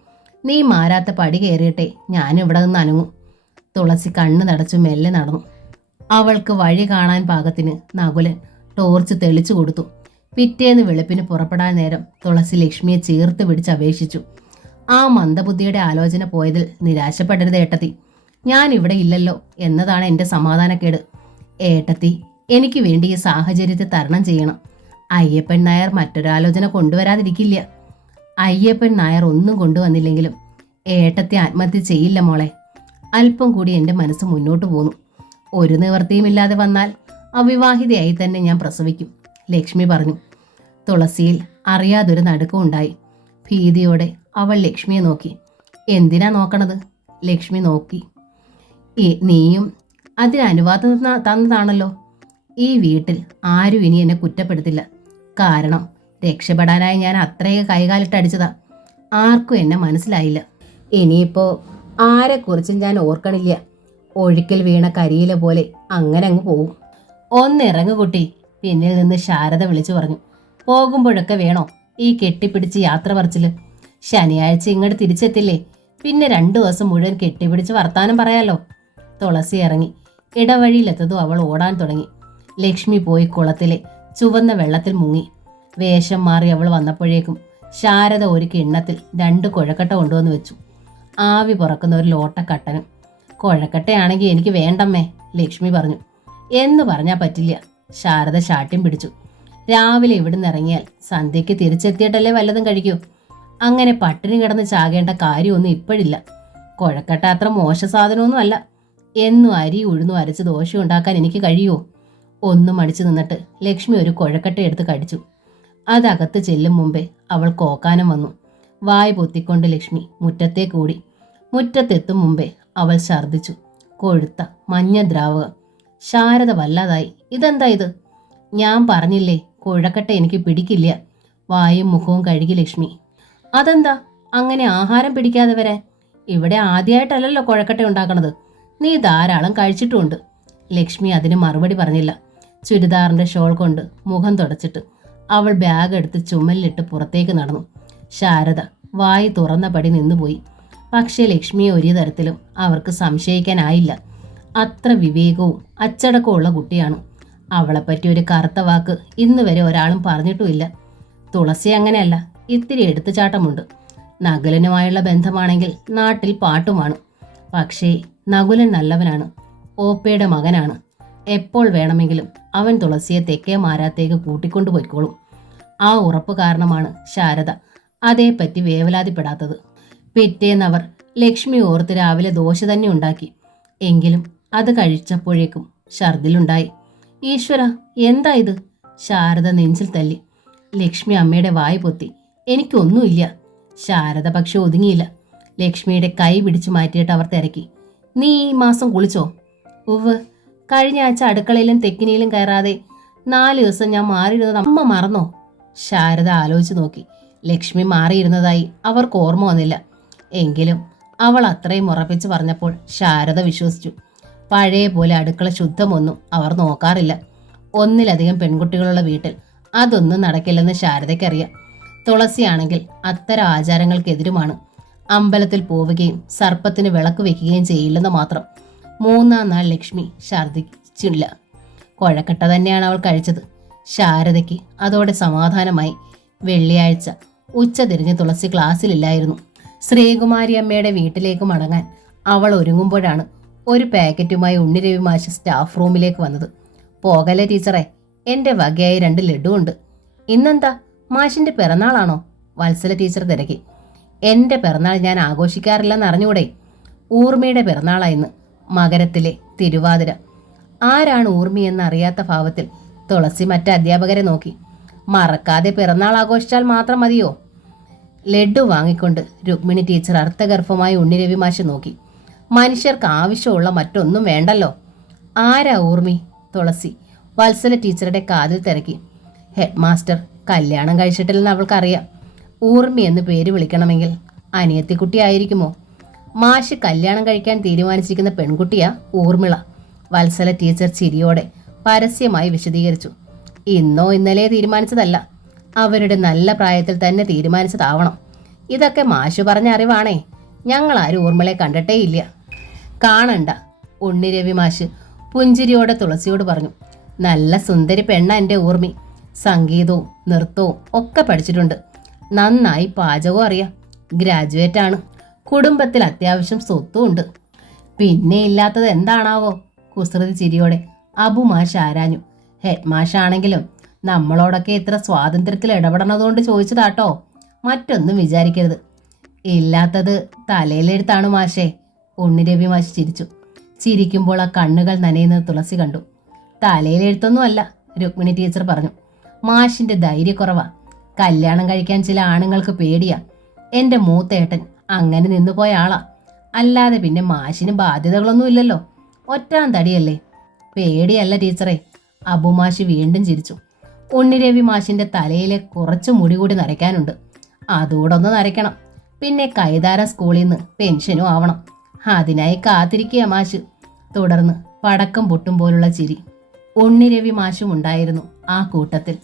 നീ മാരാത്ത പടി കയറിയിട്ടെ ഞാനിവിടെ നിന്ന് അനങ്ങും. തുളസി കണ്ണ് നടച്ചു മെല്ലെ നടന്നു. അവൾക്ക് വഴി കാണാൻ പാകത്തിന് നകുലൻ ടോർച്ച് തെളിച്ചു കൊടുത്തു. പിറ്റേന്ന് വെളുപ്പിന് പുറപ്പെടാൻ നേരം തുളസി ലക്ഷ്മിയെ ചേർത്ത് പിടിച്ച് അപേക്ഷിച്ചു. ആ മന്ദബുദ്ധിയുടെ ആലോചന പോയതിൽ നിരാശപ്പെടരുത് ഏട്ടത്തി. ഞാൻ ഇവിടെ ഇല്ലല്ലോ എന്നതാണ് എൻ്റെ സമാധാനക്കേട്. ഏട്ടത്തി എനിക്ക് വേണ്ടി ഈ സാഹചര്യത്തെ തരണം ചെയ്യണം. അയ്യപ്പൻ നായർ മറ്റൊരാലോചന കൊണ്ടുവരാതിരിക്കില്ല. അയ്യപ്പൻ നായർ ഒന്നും കൊണ്ടുവന്നില്ലെങ്കിലും ഏട്ടത്തെ ആത്മഹത്യ ചെയ്യില്ല മോളെ. അല്പം കൂടി എൻ്റെ മനസ്സ് മുന്നോട്ട് പോന്നു. ഒരു നിവൃത്തിയുമില്ലാതെ വന്നാൽ അവിവാഹിതയായി തന്നെ ഞാൻ പ്രസവിക്കും, ലക്ഷ്മി പറഞ്ഞു. തുളസിയിൽ അറിയാതൊരു നടുക്കമുണ്ടായി. ഭീതിയോടെ അവൾ ലക്ഷ്മിയെ നോക്കി. എന്തിനാ നോക്കണത്? ലക്ഷ്മി നോക്കി. നീയും അതിന് അനുവാദം തന്നതാണല്ലോ. ഈ വീട്ടിൽ ആരും ഇനി എന്നെ കുറ്റപ്പെടുത്തില്ല. കാരണം രക്ഷപ്പെടാനായി ഞാൻ അത്രയൊക്കെ കൈകാലിട്ടടിച്ചതാ. ആർക്കും എന്നെ മനസ്സിലായില്ല. ഇനിയിപ്പോ ആരെക്കുറിച്ചും ഞാൻ ഓർക്കണില്ല. ഒഴുക്കിൽ വീണ കരിയില പോലെ അങ്ങനെ അങ്ങ് പോവും. ഒന്നിറങ്ങു കുട്ടി, പിന്നിൽ നിന്ന് ശാരദ വിളിച്ചു പറഞ്ഞു. പോകുമ്പോഴൊക്കെ വേണോ ഈ കെട്ടിപ്പിടിച്ച് യാത്ര പറച്ചില്? ശനിയാഴ്ച ഇങ്ങോട്ട് തിരിച്ചെത്തില്ലേ, പിന്നെ 2 ദിവസം മുഴുവൻ കെട്ടിപ്പിടിച്ച് വർത്താനം പറയാലോ. തുളസി ഇറങ്ങി. ഇടവഴിയിലെത്തതും അവൾ ഓടാൻ തുടങ്ങി. ലക്ഷ്മി പോയി കുളത്തിലെ ചുവന്ന വെള്ളത്തിൽ മുങ്ങി. വേഷം മാറി അവൾ വന്നപ്പോഴേക്കും ശാരദ ഒരു കിണ്ണത്തിൽ 2 കുഴക്കട്ട കൊണ്ടുവന്ന് വെച്ചു. ആവി പുറക്കുന്ന ഒരു ലോട്ടക്കട്ടനും. കുഴക്കട്ടയാണെങ്കിൽ എനിക്ക് വേണ്ടമ്മേ, ലക്ഷ്മി പറഞ്ഞു. എന്ന് പറഞ്ഞാൽ പറ്റില്ല. ശാരദ ശാഠ്യം പിടിച്ചു. രാവിലെ ഇവിടുന്ന് ഇറങ്ങിയാൽ സന്ധ്യയ്ക്ക് തിരിച്ചെത്തിയിട്ടല്ലേ വല്ലതും കഴിക്കൂ. അങ്ങനെ പട്ടിണി കിടന്ന് ചാകേണ്ട കാര്യമൊന്നും ഇപ്പോഴില്ല. കുഴക്കട്ട അത്ര മോശ സാധനമൊന്നും അല്ല. എന്നും അരി ഉഴുന്നു അരച്ച് ദോശ ഉണ്ടാക്കാൻ എനിക്ക് കഴിയുമോ? ഒന്നും മടിച്ചു നിന്നിട്ട് ലക്ഷ്മി ഒരു കുഴക്കട്ട എടുത്ത് കടിച്ചു. അതകത്ത് ചെല്ലും മുമ്പേ അവൾ കോക്കാനം വന്നു. വായ് പൊത്തിക്കൊണ്ട് ലക്ഷ്മി മുറ്റത്തേ കൂടി. മുറ്റത്തെത്തും മുമ്പേ അവൾ ഛർദ്ദിച്ചു. കൊഴുത്ത മഞ്ഞ ദ്രാവകം. ശാരദ വല്ലാതായി. ഇതെന്താ ഇത്? ഞാൻ പറഞ്ഞില്ലേ കുഴക്കട്ട എനിക്ക് പിടിക്കില്ല. വായും മുഖവും കഴുകി ലക്ഷ്മി. അതെന്താ അങ്ങനെ ആഹാരം പിടിക്കാതെ വരാൻ? ഇവിടെ ആദ്യമായിട്ടല്ലല്ലോ കുഴക്കട്ട ഉണ്ടാക്കണത്. നീ ധാരാളം കഴിച്ചിട്ടുമുണ്ട്. ലക്ഷ്മി അതിന് മറുപടി പറഞ്ഞില്ല. ചുരിദാറിന്റെ ഷോൾ കൊണ്ട് മുഖം തുടച്ചിട്ട് അവൾ ബാഗ് എടുത്ത് ചുമലിലിട്ട് പുറത്തേക്ക് നടന്നു. ശാരദ വായി തുറന്നപടി നിന്നുപോയി. പക്ഷേ ലക്ഷ്മിയെ ഒരു തരത്തിലും അവർക്ക് സംശയിക്കാനായില്ല. അത്ര വിവേകവും അച്ചടക്കവും ഉള്ള കുട്ടിയാണ്. അവളെപ്പറ്റി ഒരു കറുത്ത വാക്ക് ഇന്ന് വരെ ഒരാളും പറഞ്ഞിട്ടുമില്ല. തുളസി അങ്ങനെയല്ല, ഇത്തിരി എടുത്തുചാട്ടമുണ്ട്. നകുലനുമായുള്ള ബന്ധമാണെങ്കിൽ നാട്ടിൽ പാട്ടുമാണ്. പക്ഷേ നകുലൻ നല്ലവനാണ്. ഓപ്പയുടെ മകനാണ്. എപ്പോൾ വേണമെങ്കിലും അവൻ തുളസിയെ തെക്കേ മാരാത്തേക്ക് കൂട്ടിക്കൊണ്ടു പോയിക്കോളും. ആ ഉറപ്പ് കാരണമാണ് ശാരദ അതേപ്പറ്റി വേവലാതിപ്പെടാത്തത്. പിറ്റേന്നവർ ലക്ഷ്മി ഓർത്ത് രാവിലെ ദോശ തന്നെ ഉണ്ടാക്കി. എങ്കിലും അത് കഴിച്ചപ്പോഴേക്കും ഛർദിലുണ്ടായി. ഈശ്വര, എന്താ ഇത്? ശാരദ നെഞ്ചിൽ തല്ലി. ലക്ഷ്മി അമ്മയുടെ വായ് പൊത്തി. എനിക്കൊന്നുമില്ല. ശാരദ പക്ഷെ ഒതുങ്ങിയില്ല. ലക്ഷ്മിയുടെ കൈ പിടിച്ചു മാറ്റിയിട്ട് അവർ തിരക്കി. നീ ഈ മാസം കുളിച്ചോ? ഉവ്, കഴിഞ്ഞ ആഴ്ച അടുക്കളയിലും തെക്കിനിയിലും കയറാതെ 4 ദിവസം ഞാൻ മാറിയിരുന്നത് അമ്മ മറന്നോ? ശാരദ ആലോചിച്ചു നോക്കി. ലക്ഷ്മി മാറിയിരുന്നതായി അവർക്ക് ഓർമ്മ വന്നില്ല. എങ്കിലും അവൾ അത്രയും ഉറപ്പിച്ച് പറഞ്ഞപ്പോൾ ശാരദ വിശ്വസിച്ചു. പഴയ പോലെ അടുക്കള ശുദ്ധമൊന്നും അവർ നോക്കാറില്ല. ഒന്നിലധികം പെൺകുട്ടികളുള്ള വീട്ടിൽ അതൊന്നും നടക്കില്ലെന്ന് ശാരദയ്ക്കറിയാം. തുളസിയാണെങ്കിൽ അത്തരം ആചാരങ്ങൾക്കെതിരുമാണ്. അമ്പലത്തിൽ പോവുകയും സർപ്പത്തിന് വിളക്ക് വെക്കുകയും ചെയ്യില്ലെന്ന് മാത്രം. 3-ാം നാൾ ലക്ഷ്മി ഛർദിച്ചില്ല. കുഴക്കട്ട തന്നെയാണ് അവൾ കഴിച്ചത്. ശാരദയ്ക്ക് അതോടെ സമാധാനമായി. വെള്ളിയാഴ്ച ഉച്ച തിരിഞ്ഞ് തുളസി ക്ലാസ്സിലില്ലായിരുന്നു. ശ്രീകുമാരി അമ്മയുടെ വീട്ടിലേക്ക് മടങ്ങാൻ അവൾ ഒരുങ്ങുമ്പോഴാണ് ഒരു പാക്കറ്റുമായി ഉണ്ണിരവി മാഷ് സ്റ്റാഫ് റൂമിലേക്ക് വന്നത്. പോകലെ ടീച്ചറെ, എൻ്റെ വകയായി 2 ലഡു ഉണ്ട്. ഇന്നെന്താ, മാഷിന്റെ പിറന്നാളാണോ? വത്സല ടീച്ചർ തിരക്കി. എൻ്റെ പിറന്നാൾ ഞാൻ ആഘോഷിക്കാറില്ലെന്ന് അറിഞ്ഞൂടെ? ഊർമിയുടെ പിറന്നാളായിന്ന്. മകരത്തിലെ തിരുവാതിര. ആരാണ് ഊർമി എന്നറിയാത്ത ഭാവത്തിൽ തുളസി മറ്റ് അധ്യാപകരെ നോക്കി. മറക്കാതെ പിറന്നാൾ ആഘോഷിച്ചാൽ മാത്രം മതിയോ? ലഡു വാങ്ങിക്കൊണ്ട് രുക്മിണി ടീച്ചർ അർത്ഥഗർഭമായി ഉണ്ണിരവി മാഷ് നോക്കി. മനുഷ്യർക്ക് ആവശ്യമുള്ള മറ്റൊന്നും വേണ്ടല്ലോ. ആരാ ഊർമി? തുളസി വത്സല ടീച്ചറുടെ കാതിൽ തിരക്കി. ഹെഡ് മാസ്റ്റർ കല്യാണം കഴിച്ചിട്ടില്ലെന്ന് അവൾക്കറിയാം. ഊർമി എന്ന് പേര് വിളിക്കണമെങ്കിൽ അനിയത്തിക്കുട്ടി ആയിരിക്കുമോ? മാഷ് കല്യാണം കഴിക്കാൻ തീരുമാനിച്ചിരിക്കുന്ന പെൺകുട്ടിയാ ഊർമിള. വത്സല ടീച്ചർ ചിരിയോടെ പരസ്യമായി വിശദീകരിച്ചു. ഇന്നോ ഇന്നലെ തീരുമാനിച്ചതല്ല, അവരുടെ നല്ല പ്രായത്തിൽ തന്നെ തീരുമാനിച്ചതാവണം. ഇതൊക്കെ മാഷു പറഞ്ഞ അറിവാണേ. ഞങ്ങളാരും ഊർമിളയെ കണ്ടിട്ടേയില്ല. കാണണ്ട, ഉണ്ണിരവി മാഷ് പുഞ്ചിരിയോടെ തുളസിയോട് പറഞ്ഞു. നല്ല സുന്ദരി പെണ്ണ എൻ്റെ ഊർമി. സംഗീതവും നൃത്തവും ഒക്കെ പഠിച്ചിട്ടുണ്ട്. നന്നായി പാചകവും അറിയാം. ഗ്രാജുവേറ്റ് ആണ്. കുടുംബത്തിൽ അത്യാവശ്യം സ്വത്തും ഉണ്ട്. പിന്നെ ഇല്ലാത്തത് എന്താണാവോ? കുസൃതി ചിരിയോടെ അബു മാഷ് ആരാഞ്ഞു. ഹെഡ് മാഷാണെങ്കിലും നമ്മളോടൊക്കെ ഇത്ര സ്വാതന്ത്ര്യത്തിൽ ഇടപെടണതുകൊണ്ട് ചോദിച്ചതാട്ടോ, മറ്റൊന്നും വിചാരിക്കരുത്. ഇല്ലാത്തത് തലയിലെടുത്താണ് മാഷേ. ഉണ്ണിരവി മാഷ് ചിരിച്ചു. ചിരിക്കുമ്പോൾ ആ കണ്ണുകൾ നനയുന്നത് തുളസി കണ്ടു. തലയിലെഴുത്തൊന്നും അല്ല, രുക്മിണി ടീച്ചർ പറഞ്ഞു. മാഷിന്റെ ധൈര്യക്കുറവാ. കല്യാണം കഴിക്കാൻ ചില ആണുങ്ങൾക്ക് പേടിയാ. എൻ്റെ മൂത്തേട്ടൻ അങ്ങനെ നിന്നുപോയ ആളാ. അല്ലാതെ പിന്നെ മാഷിന് ബാധ്യതകളൊന്നും ഇല്ലല്ലോ. ഒറ്റാൻ തടിയല്ലേ. പേടിയല്ല ടീച്ചറെ. അബുമാഷി വീണ്ടും ചിരിച്ചു. ഉണ്ണിരവി മാഷിന്റെ തലയിലെ കുറച്ച് മുടി കൂടി നരയ്ക്കാനുണ്ട്. അതുകൂടെ ഒന്ന് നരയ്ക്കണം. പിന്നെ കൈതാരം സ്കൂളിൽ നിന്ന് പെൻഷനും ആവണം. അതിനായി കാത്തിരിക്കുക മാഷ്. തുടർന്ന് പടക്കം പൊട്ടും പോലുള്ള ചിരി. ഉണ്ണിരവി മാഷും ഉണ്ടായിരുന്നു ആ കൂട്ടത്തിൽ.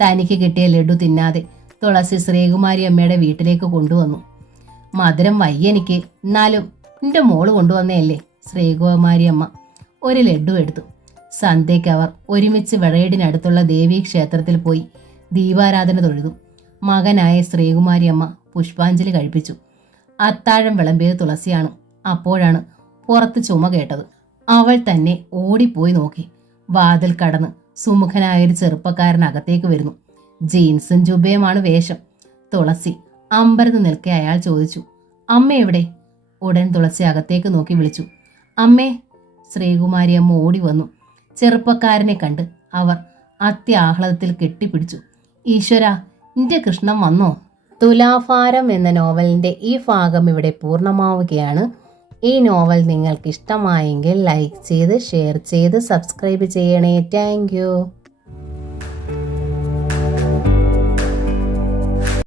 തനിക്ക് കിട്ടിയ ലഡു തിന്നാതെ തുളസി ശ്രീകുമാരി അമ്മയുടെ വീട്ടിലേക്ക് കൊണ്ടുവന്നു. മധുരം വയ്യെനിക്ക്, എന്നാലും എൻ്റെ മോള് കൊണ്ടുവന്നേയല്ലേ. ശ്രീകുമാരി അമ്മ ഒരു ലഡു എടുത്തു. സന്ധ്യയ്ക്ക് അവർ ഒരുമിച്ച് വെളയേടിനടുത്തുള്ള ദേവീ ക്ഷേത്രത്തിൽ പോയി ദീപാരാധന തൊഴുതു. മകനായ ശ്രീകുമാരി അമ്മ പുഷ്പാഞ്ജലി കഴിപ്പിച്ചു. അത്താഴം വിളമ്പിയത് തുളസിയാണ്. അപ്പോഴാണ് പുറത്ത് ചുമ കേട്ടത്. അവൾ തന്നെ ഓടിപ്പോയി നോക്കി. വാതിൽ കടന്ന് സുമുഖനായൊരു ചെറുപ്പക്കാരൻ അകത്തേക്ക് വരുന്നു. ജീൻസും ജുബയുമാണ് വേഷം. തുളസി അമ്പരന്ന് നിൽക്കെ അയാൾ ചോദിച്ചു, അമ്മ എവിടെ? ഉടൻ തുളസി അകത്തേക്ക് നോക്കി വിളിച്ചു, അമ്മേ. ശ്രീകുമാരി അമ്മ ഓടി വന്നു. ചെറുപ്പക്കാരനെ കണ്ട് അവർ അത്യാഹ്ലാദത്തിൽ കെട്ടിപ്പിടിച്ചു. ഈശ്വര, നിന്റെ കൃഷ്ണൻ വന്നോ? തുലാഭാരം എന്ന നോവലിൻ്റെ ഈ ഭാഗം ഇവിടെ പൂർണ്ണമാവുകയാണ്. ഈ നോവൽ നിങ്ങൾക്ക് ഇഷ്ടമായെങ്കിൽ ലൈക്ക് ചെയ്ത് ഷെയർ ചെയ്ത് സബ്സ്ക്രൈബ് ചെയ്യണേ. താങ്ക്